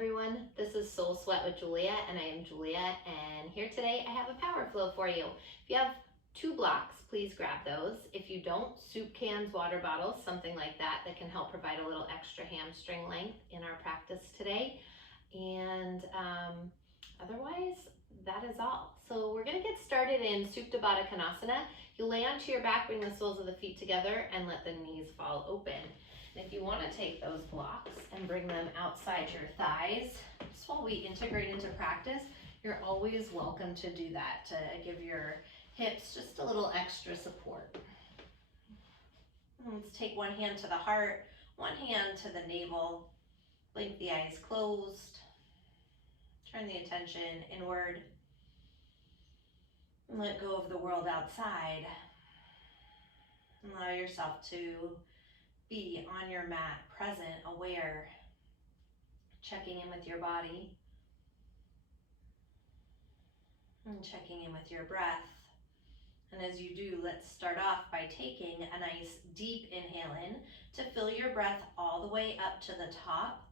everyone, this is Soul Sweat with Julia, and I am Julia, and here today I have a power flow for you. If you have 2 blocks, please grab those. If you don't, soup cans, water bottles, something like that can help provide a little extra hamstring length in our practice today. And otherwise, that is all. So we're gonna get started in Supta Baddha Konasana. You lay onto your back, bring the soles of the feet together, and let the knees fall open. And if you want to take those blocks and bring them outside your thighs, just while we integrate into practice, you're always welcome to do that, to give your hips just a little extra support. Let's take one hand to the heart, one hand to the navel, blink the eyes closed, turn the attention inward, and let go of the world outside. Allow yourself to be on your mat, present, aware, checking in with your body, and checking in with your breath. And as you do, let's start off by taking a nice deep inhale in to fill your breath all the way up to the top.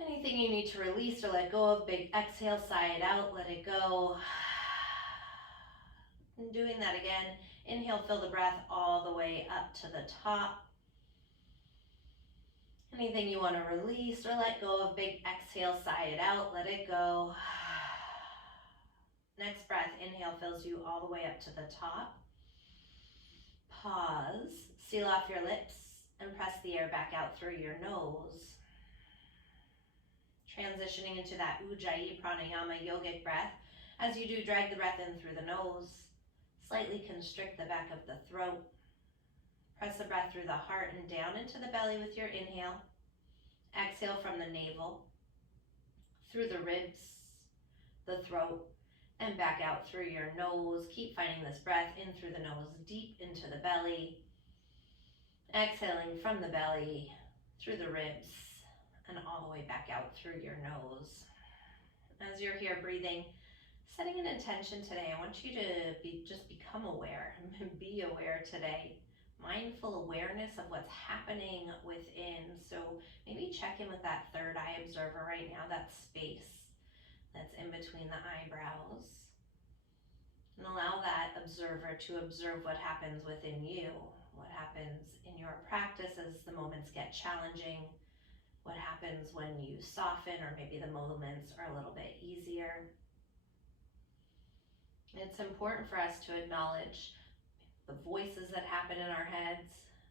Anything you need to release or let go of, big exhale, sigh it out, let it go. And doing that again, inhale, fill the breath all the way up to the top. Anything you want to release or let go of, big exhale, sigh it out, let it go. Next breath, inhale fills you all the way up to the top. Pause, seal off your lips, and press the air back out through your nose. Transitioning into that Ujjayi Pranayama yogic breath. As you do, drag the breath in through the nose. Slightly constrict the back of the throat. Press the breath through the heart and down into the belly with your inhale. Exhale from the navel, through the ribs, the throat, and back out through your nose. Keep finding this breath in through the nose, deep into the belly. Exhaling from the belly, through the ribs, and all the way back out through your nose. As you're here breathing, setting an intention today, I want you to just become aware, be aware today. Mindful awareness of what's happening within. So maybe check in with that third eye observer right now, that space that's in between the eyebrows. And allow that observer to observe what happens within you, what happens in your practice as the moments get challenging, what happens when you soften or maybe the moments are a little bit easier. It's important for us to acknowledge the voices that happen in our heads,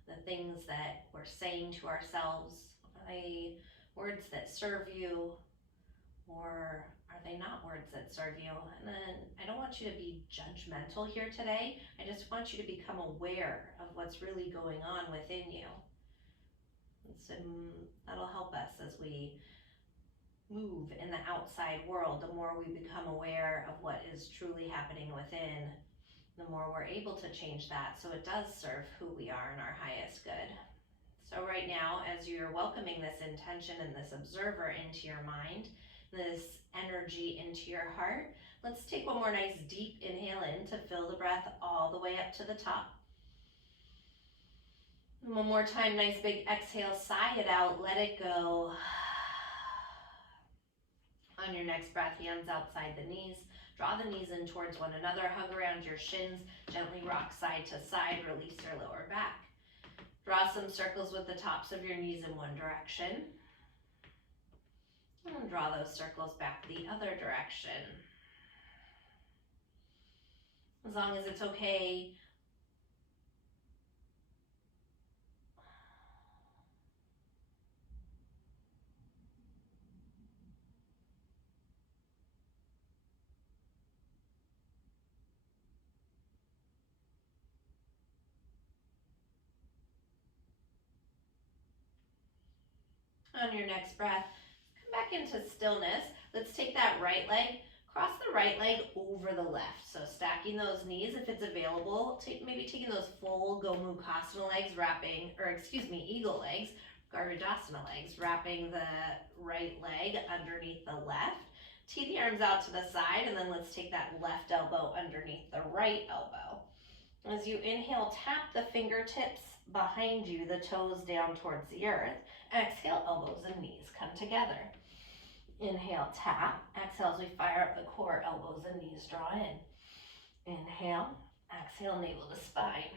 the things that we're saying to ourselves. Are they words that serve you, or are they not words that serve you? And then I don't want you to be judgmental here today. I just want you to become aware of what's really going on within you. And so that'll help us as we move in the outside world. The more we become aware of what is truly happening within, the more we're able to change that so it does serve who we are in our highest good. So right now, as you're welcoming this intention and this observer into your mind, this energy into your heart, let's take one more nice deep inhale in to fill the breath all the way up to the top. And one more time, nice big exhale, sigh it out, let it go. On your next breath, hands outside the knees. Draw the knees in towards one another. Hug around your shins. Gently rock side to side. Release your lower back. Draw some circles with the tops of your knees in one direction. And draw those circles back the other direction. As long as it's okay. On your next breath, come back into stillness. Let's take that right leg, cross the right leg over the left. So stacking those knees if it's available. Maybe taking those full Gomukhasana legs, eagle legs, Garudasana legs, wrapping the right leg underneath the left. Tee the arms out to the side, and then let's take that left elbow underneath the right elbow. As you inhale, tap the fingertips behind you, the toes down towards the earth. Exhale, elbows and knees come together. Inhale, tap. Exhale as we fire up the core, elbows and knees draw in. Inhale, exhale, navel to spine.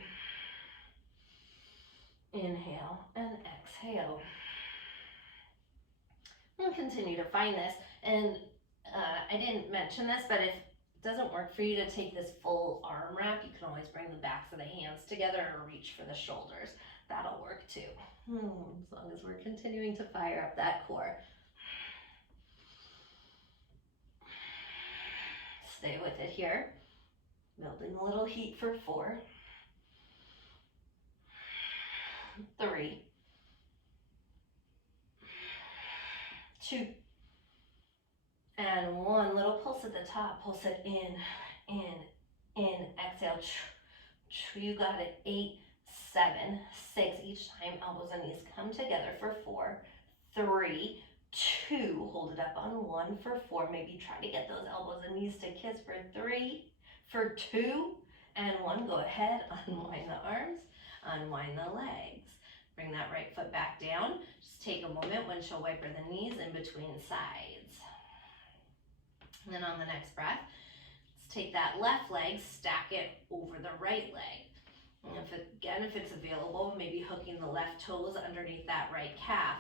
Inhale and exhale. And continue to find this. And I didn't mention this, but if it doesn't work for you to take this full arm wrap, you can always bring the backs of the hands together or reach for the shoulders. That'll work too. As long as we're continuing to fire up that core. Stay with it here. Building a little heat for 4, 3, 2, and 1. Little pulse at the top. Pulse it in. Exhale. You got it. 8, 7, 6. Each time elbows and knees come together for 4, 3, 2. Hold it up on 1 for 4. Maybe try to get those elbows and knees to kiss for 3, for 2, and 1. Go ahead. Unwind the arms. Unwind the legs. Bring that right foot back down. Just take a moment, windshield wiper the knees in between sides. And then on the next breath, let's take that left leg, stack it over the right leg. And if it's available, maybe hooking the left toes underneath that right calf.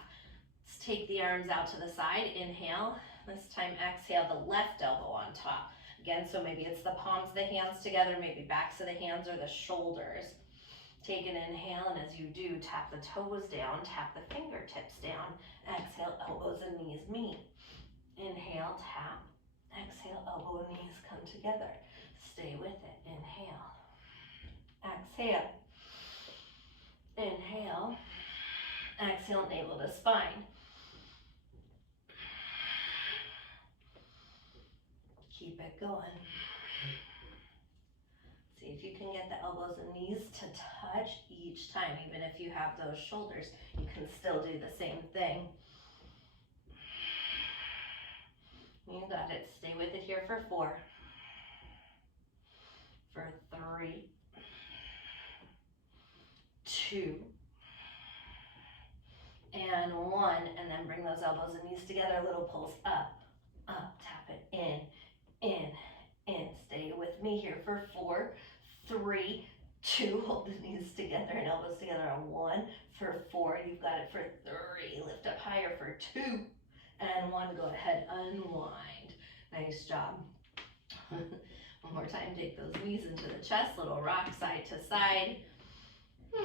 Let's take the arms out to the side. Inhale. This time exhale, the left elbow on top. Again, so maybe it's the palms of the hands together, maybe backs of the hands or the shoulders. Take an inhale, and as you do, tap the toes down, tap the fingertips down. Exhale, elbows and knees meet. Inhale, tap. Exhale, elbow and knees come together. Stay with it. Inhale. Exhale. Inhale. Exhale, navel to spine. Keep it going. See if you can get the elbows and knees to touch each time. Even if you have those shoulders, you can still do the same thing. You got it. Stay with it here for 4, for 3, 2, and 1. And then bring those elbows and knees together. A little pulse up, up. Tap it in. Stay with me here for 4, 3, 2. Hold the knees together and elbows together on 1 for 4. You've got it for 3. Lift up higher for 2 and 1. Go ahead, unwind. Nice job. One more time. Take those knees into the chest. Little rock side to side.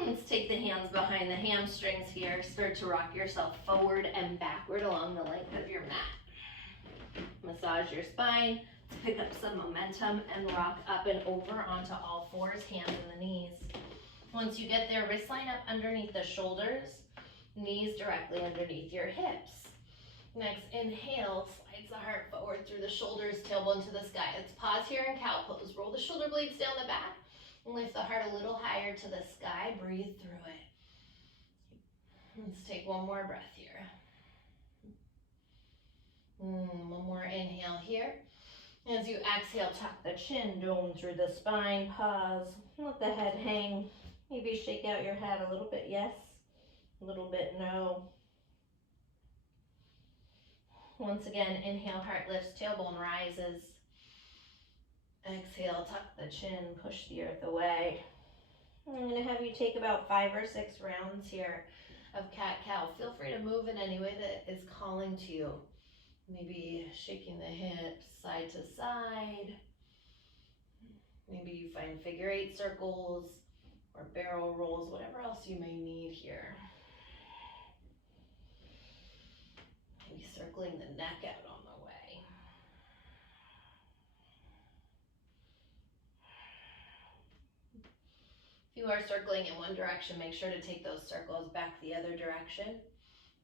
Let's take the hands behind the hamstrings here. Start to rock yourself forward and backward along the length of your mat. Massage your spine. Let's pick up some momentum and rock up and over onto all 4s, hands and the knees. Once you get there, wrist line up underneath the shoulders, knees directly underneath your hips. Next, inhale, slides the heart forward through the shoulders, tailbone to the sky. Let's pause here in cow pose. Roll the shoulder blades down the back. Lift the heart a little higher to the sky. Breathe through it. Let's take one more breath here. One more inhale here. As you exhale, tuck the chin, dome through the spine. Pause. Let the head hang. Maybe shake out your head a little bit, yes. A little bit, no. Once again, inhale, heart lifts, tailbone rises. Exhale, tuck the chin, push the earth away. I'm going to have you take about 5 or 6 rounds here of cat-cow. Feel free to move in any way that is calling to you. Maybe shaking the hips side to side. Maybe you find figure 8 circles or barrel rolls, whatever else you may need here. Maybe circling the neck out on the way. If you are circling in one direction, make sure to take those circles back the other direction.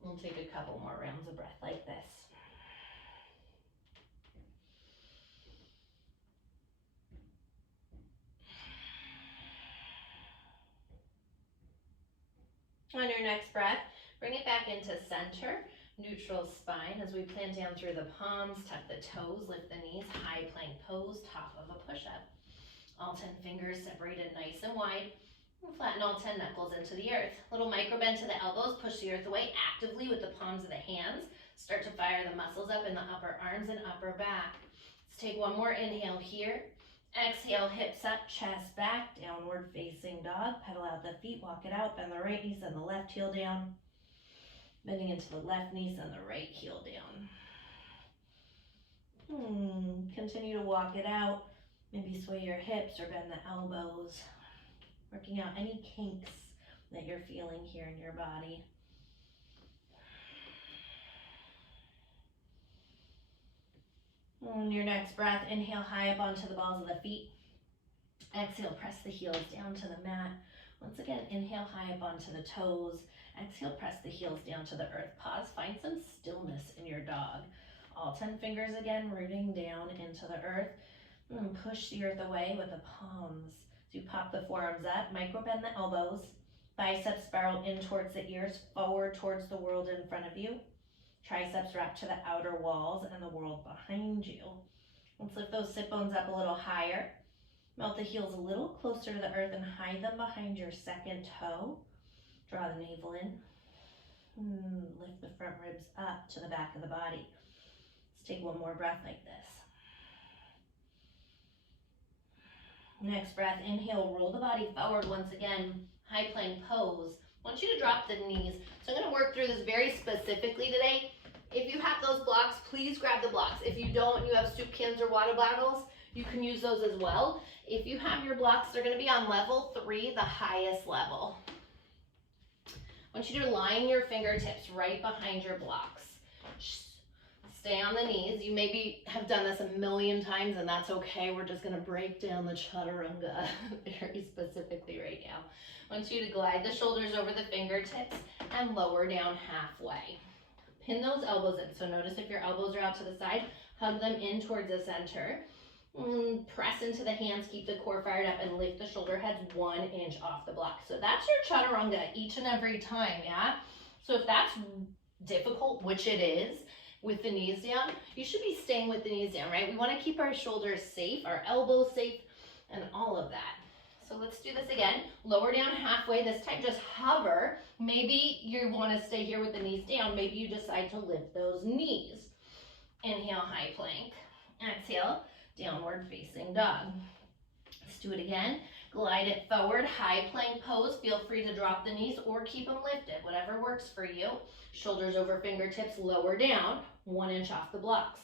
We'll take a couple more rounds of breath like this. On your next breath, bring it back into center, neutral spine as we plant down through the palms, tuck the toes, lift the knees, high plank pose, top of a push-up. All 10 fingers separated nice and wide. And flatten all 10 knuckles into the earth. Little micro bend to the elbows, push the earth away actively with the palms of the hands. Start to fire the muscles up in the upper arms and upper back. Let's take one more inhale here. Exhale, hips up, chest back, downward facing dog. Pedal out the feet, walk it out, bend the right knee, send the left heel down. Bending into the left knee, send the right heel down. Continue to walk it out. Maybe sway your hips or bend the elbows. Working out any kinks that you're feeling here in your body. On your next breath, inhale high up onto the balls of the feet. Exhale, press the heels down to the mat. Once again, inhale high up onto the toes. Exhale, press the heels down to the earth. Pause, find some stillness in your dog. All 10 fingers again, rooting down into the earth. Push the earth away with the palms. So you pop the forearms up, micro bend the elbows. Biceps spiral in towards the ears, forward towards the world in front of you. Triceps wrap to the outer walls and the world behind you. Let's lift those sit bones up a little higher. Melt the heels a little closer to the earth and hide them behind your second toe. Draw the navel in. Lift the front ribs up to the back of the body. Let's take one more breath like this. Next breath, inhale, roll the body forward once again. High plank pose. I want you to drop the knees. So I'm going to work through this very specifically today. If you have those blocks, please grab the blocks. If you don't, you have soup cans or water bottles, you can use those as well. If you have your blocks, they're going to be on level 3, the highest level. I want you to line your fingertips right behind your blocks. Stay on the knees. You maybe have done this a million times, and that's okay. We're just going to break down the chaturanga very specifically right now. I want you to glide the shoulders over the fingertips and lower down halfway. Pin those elbows in. So notice if your elbows are out to the side, hug them in towards the center. Press into the hands, keep the core fired up, and lift the shoulder heads 1 inch off the block. So that's your chaturanga each and every time, yeah? So if that's difficult, which it is, with the knees down, you should be staying with the knees down, right? We want to keep our shoulders safe, our elbows safe, and all of that. So let's do this again. Lower down halfway. This time just hover. Maybe you want to stay here with the knees down. Maybe you decide to lift those knees. Inhale, high plank. Exhale, downward facing dog. Let's do it again. Glide it forward, high plank pose. Feel free to drop the knees or keep them lifted, whatever works for you. Shoulders over fingertips, lower down, 1 inch off the blocks.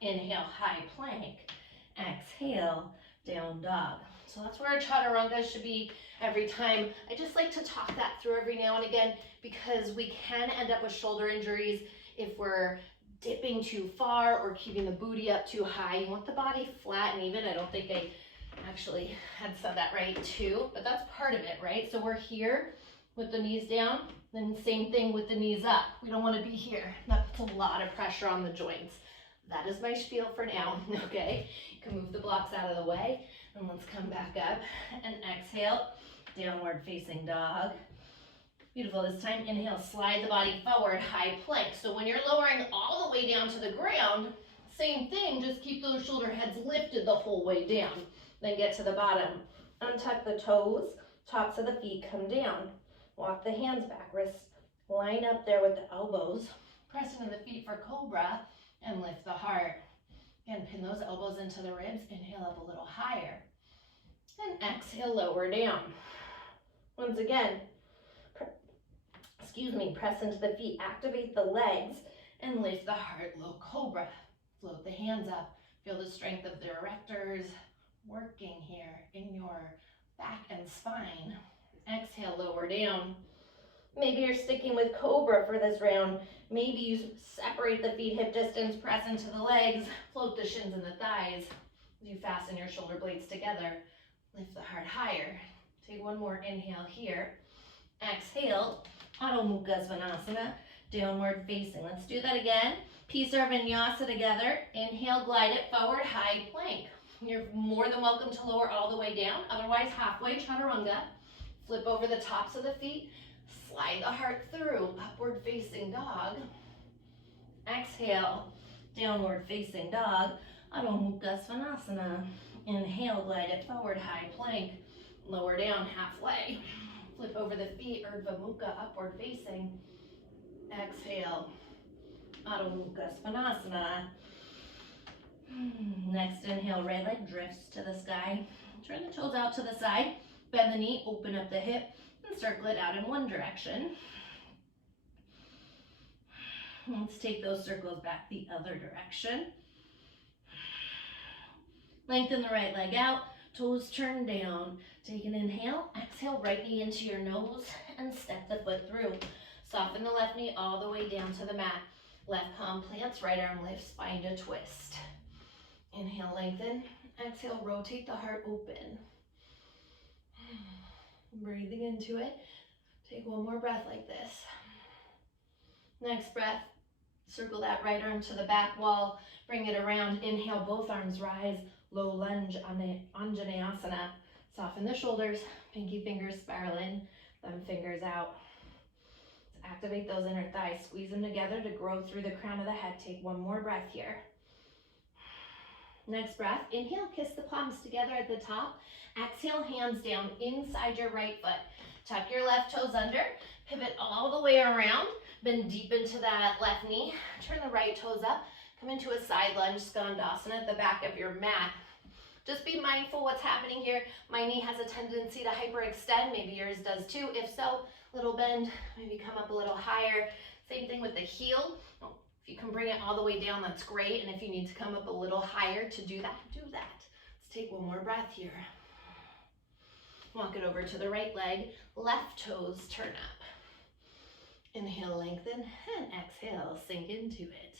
Inhale, high plank. Exhale, down dog. So that's where our chaturanga should be every time. I just like to talk that through every now and again because we can end up with shoulder injuries if we're dipping too far or keeping the booty up too high. You want the body flat and even. I don't think I actually had said that right too, but that's part of it, right? So we're here with the knees down, then same thing with the knees up. We don't want to be here. That puts a lot of pressure on the joints. That is my spiel for now, okay? You can move the blocks out of the way, and let's come back up and exhale, downward facing dog. Beautiful. This time, inhale, slide the body forward, high plank. So when you're lowering all the way down to the ground, same thing, just keep those shoulder heads lifted the whole way down. Then get to the bottom. Untuck the toes, tops of the feet come down. Walk the hands back, wrists line up there with the elbows. Press into the feet for cobra and lift the heart. Again, pin those elbows into the ribs. Inhale up a little higher. And exhale, lower down. Once again, press into the feet, activate the legs, and lift the heart, low cobra. Float the hands up. Feel the strength of the erectors working here in your back and spine. Exhale, lower down. Maybe you're sticking with cobra for this round. Maybe you separate the feet hip distance, press into the legs, float the shins and the thighs. You fasten your shoulder blades together. Lift the heart higher. Take one more inhale here. Exhale, Adho Mukha Svanasana, downward facing. Let's do that again. Peace or Vinyasa together. Inhale, glide it forward, high plank. You're more than welcome to lower all the way down. Otherwise, halfway chaturanga. Flip over the tops of the feet. Slide the heart through. Upward facing dog. Exhale, downward facing dog. Adho Mukha Svanasana. Inhale, glide it forward, high plank. Lower down halfway. Flip over the feet, Urdhva Mukha, upward facing. Exhale, Adho Mukha Svanasana. Next inhale, right leg drifts to the sky. Turn the toes out to the side, bend the knee, open up the hip, and circle it out in one direction. Let's take those circles back the other direction. Lengthen the right leg out, toes turn down. Take an inhale, exhale, right knee into your nose, and step the foot through. Soften the left knee all the way down to the mat. Left palm plants, right arm lifts, find a twist. Inhale, lengthen. Exhale, rotate the heart open. Breathing into it. Take one more breath like this. Next breath, circle that right arm to the back wall. Bring it around. Inhale, both arms rise. Low lunge, Anjaneyasana. Soften the shoulders. Pinky fingers spiral in. Thumb fingers out. Let's activate those inner thighs. Squeeze them together to grow through the crown of the head. Take one more breath here. Next breath, inhale, kiss the palms together at the top. Exhale, hands down inside your right foot. Tuck your left toes under, pivot all the way around, bend deep into that left knee. Turn the right toes up, come into a side lunge, Skandasana at the back of your mat. Just be mindful what's happening here. My knee has a tendency to hyperextend, maybe yours does too. If so, little bend, maybe come up a little higher. Same thing with the heel. If you can bring it all the way down, that's great. And if you need to come up a little higher to do that, do that. Let's take one more breath here. Walk it over to the right leg. Left toes turn up. Inhale, lengthen, and exhale, sink into it.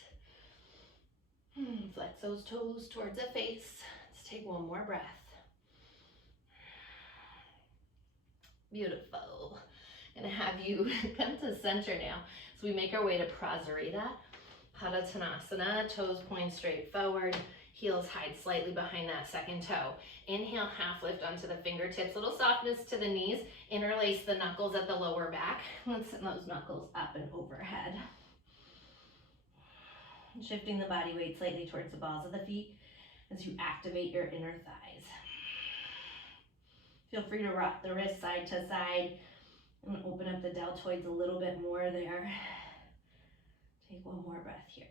Flex those toes towards the face. Let's take one more breath. Beautiful. I'm gonna have you come to center now. So we make our way to Prasarita. Padottanasana, toes point straight forward, heels hide slightly behind that second toe. Inhale, half lift onto the fingertips, little softness to the knees. Interlace the knuckles at the lower back. Let's send those knuckles up and overhead. Shifting the body weight slightly towards the balls of the feet as you activate your inner thighs. Feel free to rock the wrists side to side and open up the deltoids a little bit more there. Take one more breath here.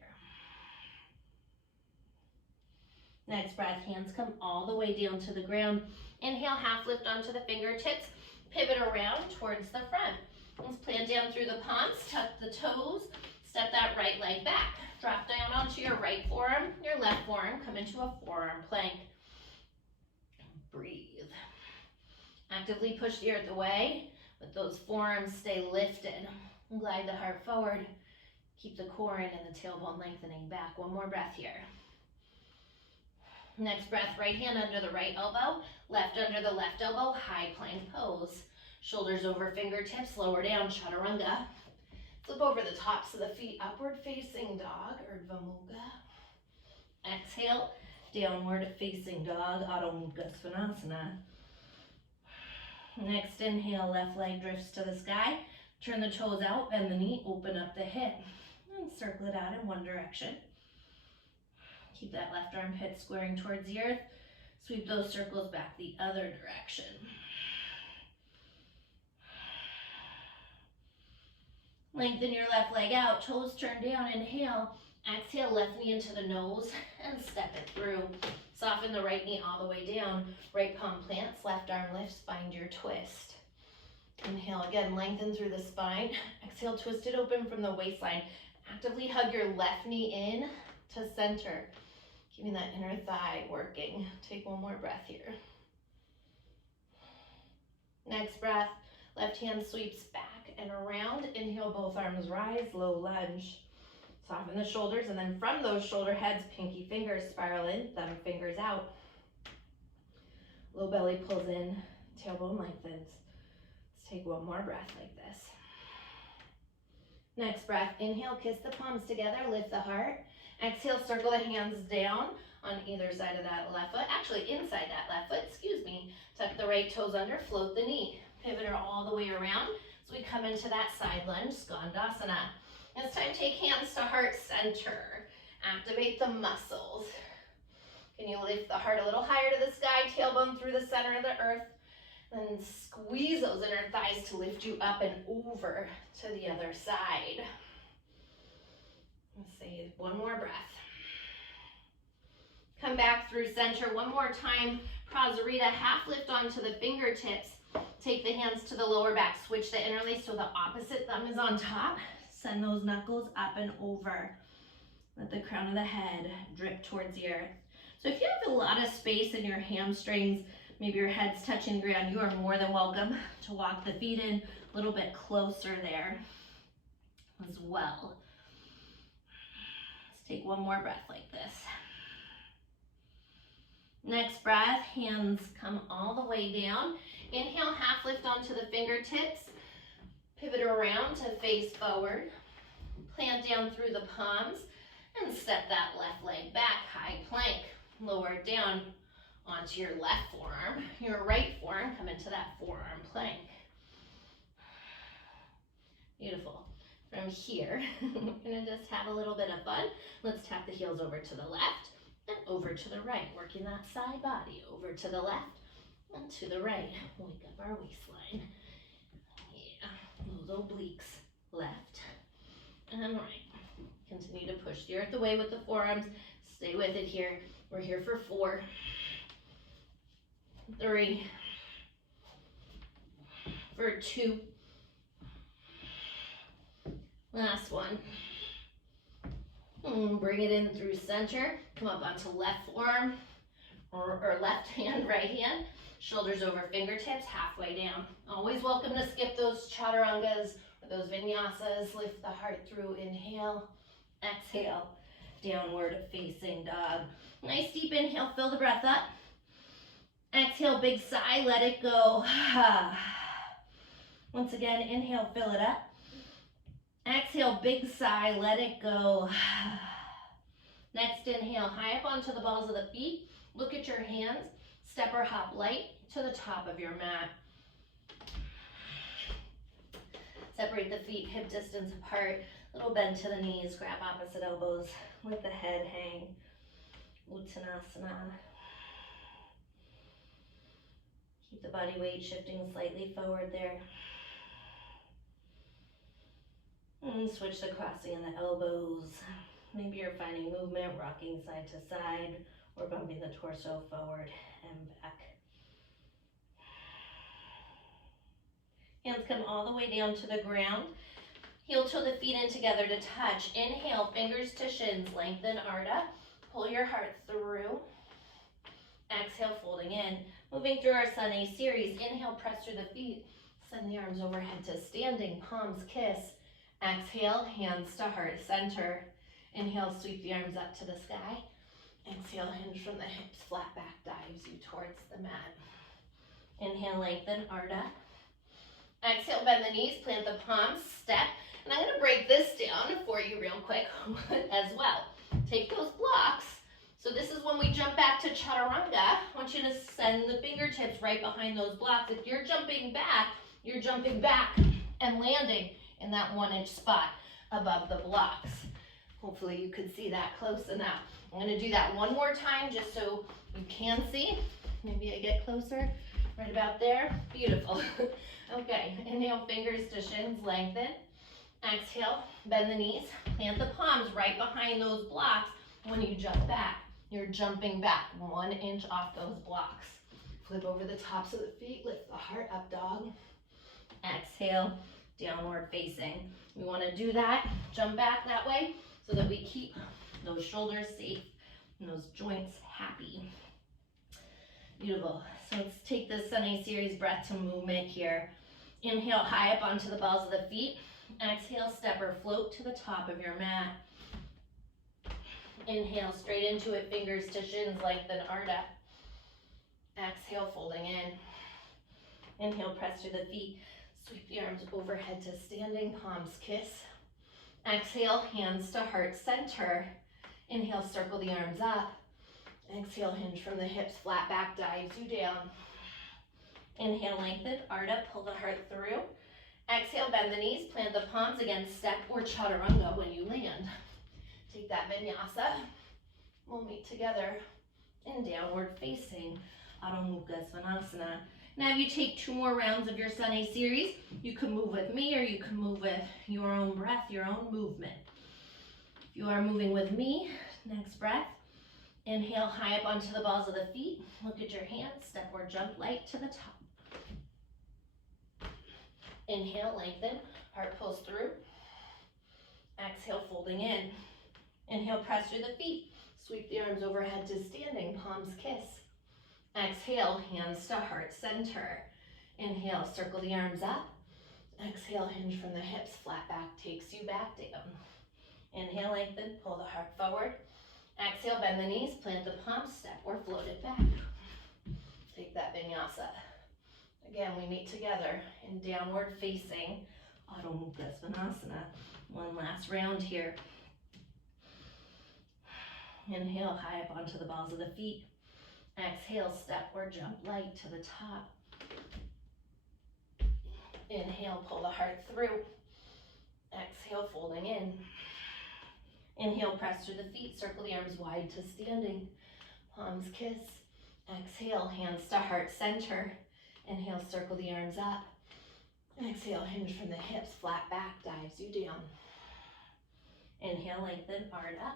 Next breath, hands come all the way down to the ground. Inhale, half lift onto the fingertips. Pivot around towards the front. Let's plant down through the palms, tuck the toes, step that right leg back. Drop down onto your right forearm, your left forearm, come into a forearm plank. Breathe. Actively push the earth away, but those forearms stay lifted. Glide the heart forward. Keep the core in and the tailbone lengthening back. One more breath here. Next breath, right hand under the right elbow, left under the left elbow, high plank pose. Shoulders over fingertips, lower down, chaturanga. Flip over the tops of the feet, upward facing dog, Urdhva Mukha. Exhale, downward facing dog, Adho Mukha Svanasana. Next inhale, left leg drifts to the sky. Turn the toes out, bend the knee, open up the hip. And circle it out in one direction. Keep that left armpit squaring towards the earth. Sweep those circles back the other direction. Lengthen your left leg out, toes turn down, inhale. Exhale, left knee into the nose and step it through. Soften the right knee all the way down. Right palm plants, left arm lifts, find your twist. Inhale again, lengthen through the spine. Exhale, twist it open from the waistline. Actively hug your left knee in to center. Keeping that inner thigh working. Take one more breath here. Next breath, left hand sweeps back and around. Inhale, both arms rise, low lunge. Soften the shoulders, and then from those shoulder heads, pinky fingers spiral in, thumb fingers out. Low belly pulls in, tailbone lengthens. Let's take one more breath like this. Next breath, inhale, kiss the palms together, lift the heart. Exhale, circle the hands down on either side of that left foot. Actually, inside that left foot, excuse me. Tuck the right toes under, float the knee. Pivot her all the way around. So we come into that side lunge, Skandasana. This time, take hands to heart center. Activate the muscles. Can you lift the heart a little higher to the sky, tailbone through the center of the earth? Then squeeze those inner thighs to lift you up and over to the other side. Let's see, one more breath. Come back through center one more time. Prasarita, half lift onto the fingertips. Take the hands to the lower back. Switch the interlace so the opposite thumb is on top. Send those knuckles up and over. Let the crown of the head drip towards the earth. So if you have a lot of space in your hamstrings, maybe your head's touching the ground, you are more than welcome to walk the feet in a little bit closer there as well. Let's take one more breath like this. Next breath, hands come all the way down. Inhale, half lift onto the fingertips. Pivot around to face forward. Plant down through the palms and step that left leg back, high plank. Lower it down onto your left forearm. Your right forearm, come into that forearm plank. Beautiful. From here, we're gonna just have a little bit of fun. Let's tap the heels over to the left and over to the right, working that side body. Over to the left and to the right. Wake up our waistline. Yeah, those obliques. Left and right. Continue to push the earth away with the forearms. Stay with it here. We're here for 4, 3, for 2. Last one. Bring it in through center. Come up onto left forearm or left hand, right hand. Shoulders over fingertips, halfway down. Always welcome to skip those chaturangas or those vinyasas. Lift the heart through. Inhale. Exhale. Downward facing dog. Nice deep inhale. Fill the breath up. Exhale, big sigh. Let it go. Once again, inhale, fill it up. Exhale, big sigh, let it go. Next inhale, high up onto the balls of the feet. Look at your hands. Step or hop light to the top of your mat. Separate the feet hip distance apart. Little bend to the knees. Grab opposite elbows. Let the head hang. Uttanasana. Keep the body weight shifting slightly forward there. And switch the crossing in the elbows. Maybe you're finding movement, rocking side to side, or bumping the torso forward and back. Hands come all the way down to the ground. Heel toe the feet in together to touch. Inhale, fingers to shins, lengthen Ardha. Pull your heart through. Exhale, folding in. Moving through our Sun A series. Inhale, press through the feet. Send the arms overhead to standing, palms kiss. Exhale, hands to heart center. Inhale, sweep the arms up to the sky. Exhale, hinge from the hips, flat back dives you towards the mat. Inhale, lengthen Ardha. Exhale, bend the knees, plant the palms, step. And I'm gonna break this down for you real quick as well. Take those blocks. So this is when we jump back to chaturanga. I want you to send the fingertips right behind those blocks. If you're jumping back and landing in that 1-inch spot above the blocks. Hopefully you could see that close enough. I'm gonna do that one more time just so you can see. Maybe I get closer, right about there. Beautiful. Okay, inhale, fingers to shins, lengthen. Exhale, bend the knees, plant the palms right behind those blocks. When you jump back, you're jumping back 1 inch off those blocks. Flip over the tops of the feet, lift the heart up, dog. Exhale, downward facing. We want to do that, jump back that way so that we keep those shoulders safe and those joints happy. Beautiful. So let's take this Sun A series breath to movement here. Inhale, high up onto the balls of the feet. Exhale, step or float to the top of your mat. Inhale, straight into it, fingers to shins, lengthen Ardha. Exhale, folding in. Inhale, press through the feet. Sweep the arms overhead to standing, palms kiss. Exhale, hands to heart center. Inhale, circle the arms up. Exhale, hinge from the hips, flat back dives you down. Inhale, lengthen Ardha, pull the heart through. Exhale, bend the knees, plant the palms, again, step or chaturanga when you land. Take that vinyasa. We'll meet together in downward facing Adho Mukha Svanasana. Now if you take 2 more rounds of your Sun A series, you can move with me or you can move with your own breath, your own movement. If you are moving with me, next breath, inhale high up onto the balls of the feet. Look at your hands, step or jump light to the top. Inhale, lengthen, heart pulls through. Exhale, folding in. Inhale, press through the feet. Sweep the arms overhead to standing, palms kiss. Exhale, hands to heart center. Inhale, circle the arms up. Exhale, hinge from the hips, flat back takes you back down. Inhale, lengthen, pull the heart forward. Exhale, bend the knees, plant the palms, step or float it back. Take that vinyasa. Again, we meet together in downward facing Adho Mukha Svanasana. One last round here. Inhale, high up onto the balls of the feet. Exhale, step or jump light to the top. Inhale, pull the heart through. Exhale, folding in. Inhale, press through the feet, circle the arms wide to standing. Palms kiss. Exhale, hands to heart center. Inhale, circle the arms up. Exhale, hinge from the hips, flat back dives you down. Inhale, lengthen, heart up.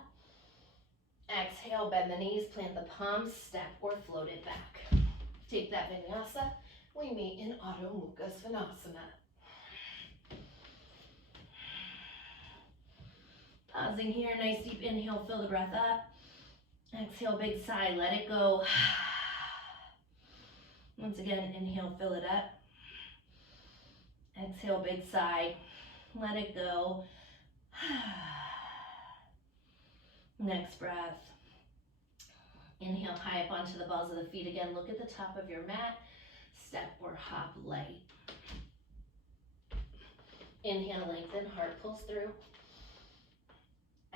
Exhale, bend the knees, plant the palms, step or float it back. Take that vinyasa. We meet in Adho Mukha Svanasana. Pausing here, nice deep inhale, fill the breath up. Exhale, big sigh, let it go. Once again, inhale, fill it up. Exhale, big sigh, let it go. Next breath. Inhale, high up onto the balls of the feet again. Look at the top of your mat. Step or hop light. Inhale, lengthen, heart pulls through.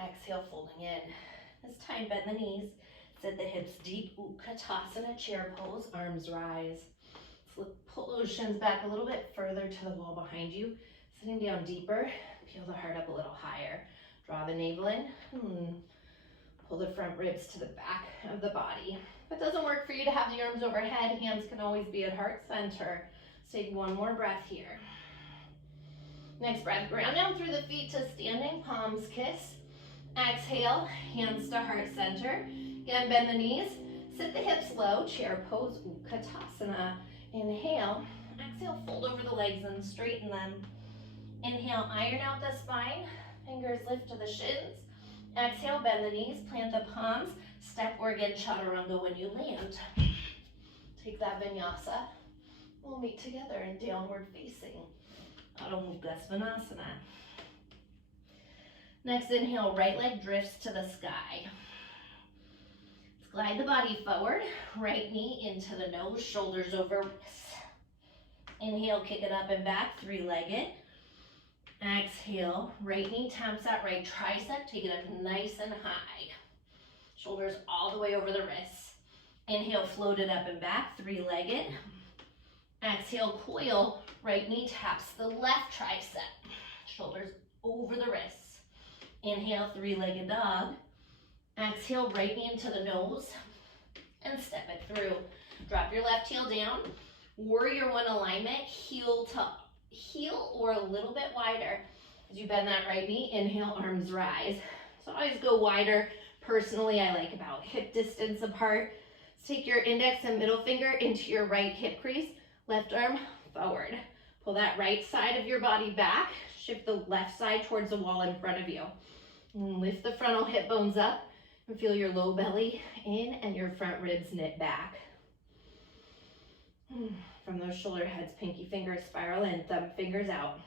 Exhale, folding in. This time, bend the knees. Sit the hips deep. Utkatasana, chair pose, arms rise. So pull those shins back a little bit further to the wall behind you. Sitting down deeper. Peel the heart up a little higher. Draw the navel in. Pull the front ribs to the back of the body. If it doesn't work for you to have the arms overhead, hands can always be at heart center. So take one more breath here. Next breath, ground down through the feet to standing, palms kiss. Exhale, hands to heart center. Again, bend the knees, sit the hips low, chair pose, Utkatasana. Inhale, exhale, fold over the legs and straighten them. Inhale, iron out the spine, fingers lift to the shins. Exhale, bend the knees, plant the palms, step or again chaturanga when you land. Take that vinyasa. We'll meet together in downward facing Adho Mukha Svanasana. Next inhale, right leg drifts to the sky. Let's glide the body forward, right knee into the nose, shoulders over wrists. Inhale, kick it up and back, three-legged. Exhale, right knee taps that right tricep, take it up nice and high. Shoulders all the way over the wrists. Inhale, float it up and back, three-legged. Exhale, coil, right knee taps the left tricep. Shoulders over the wrists. Inhale, three-legged dog. Exhale, right knee into the nose and step it through. Drop your left heel down. Warrior one alignment, heel to heel or a little bit wider. As you bend that right knee, inhale, arms rise. So always go wider. Personally, I like about hip distance apart. Take your index and middle finger into your right hip crease, left arm forward. Pull that right side of your body back. Shift the left side towards the wall in front of you. And lift the frontal hip bones up and feel your low belly in and your front ribs knit back. From those shoulder heads, pinky fingers spiral in, thumb fingers out.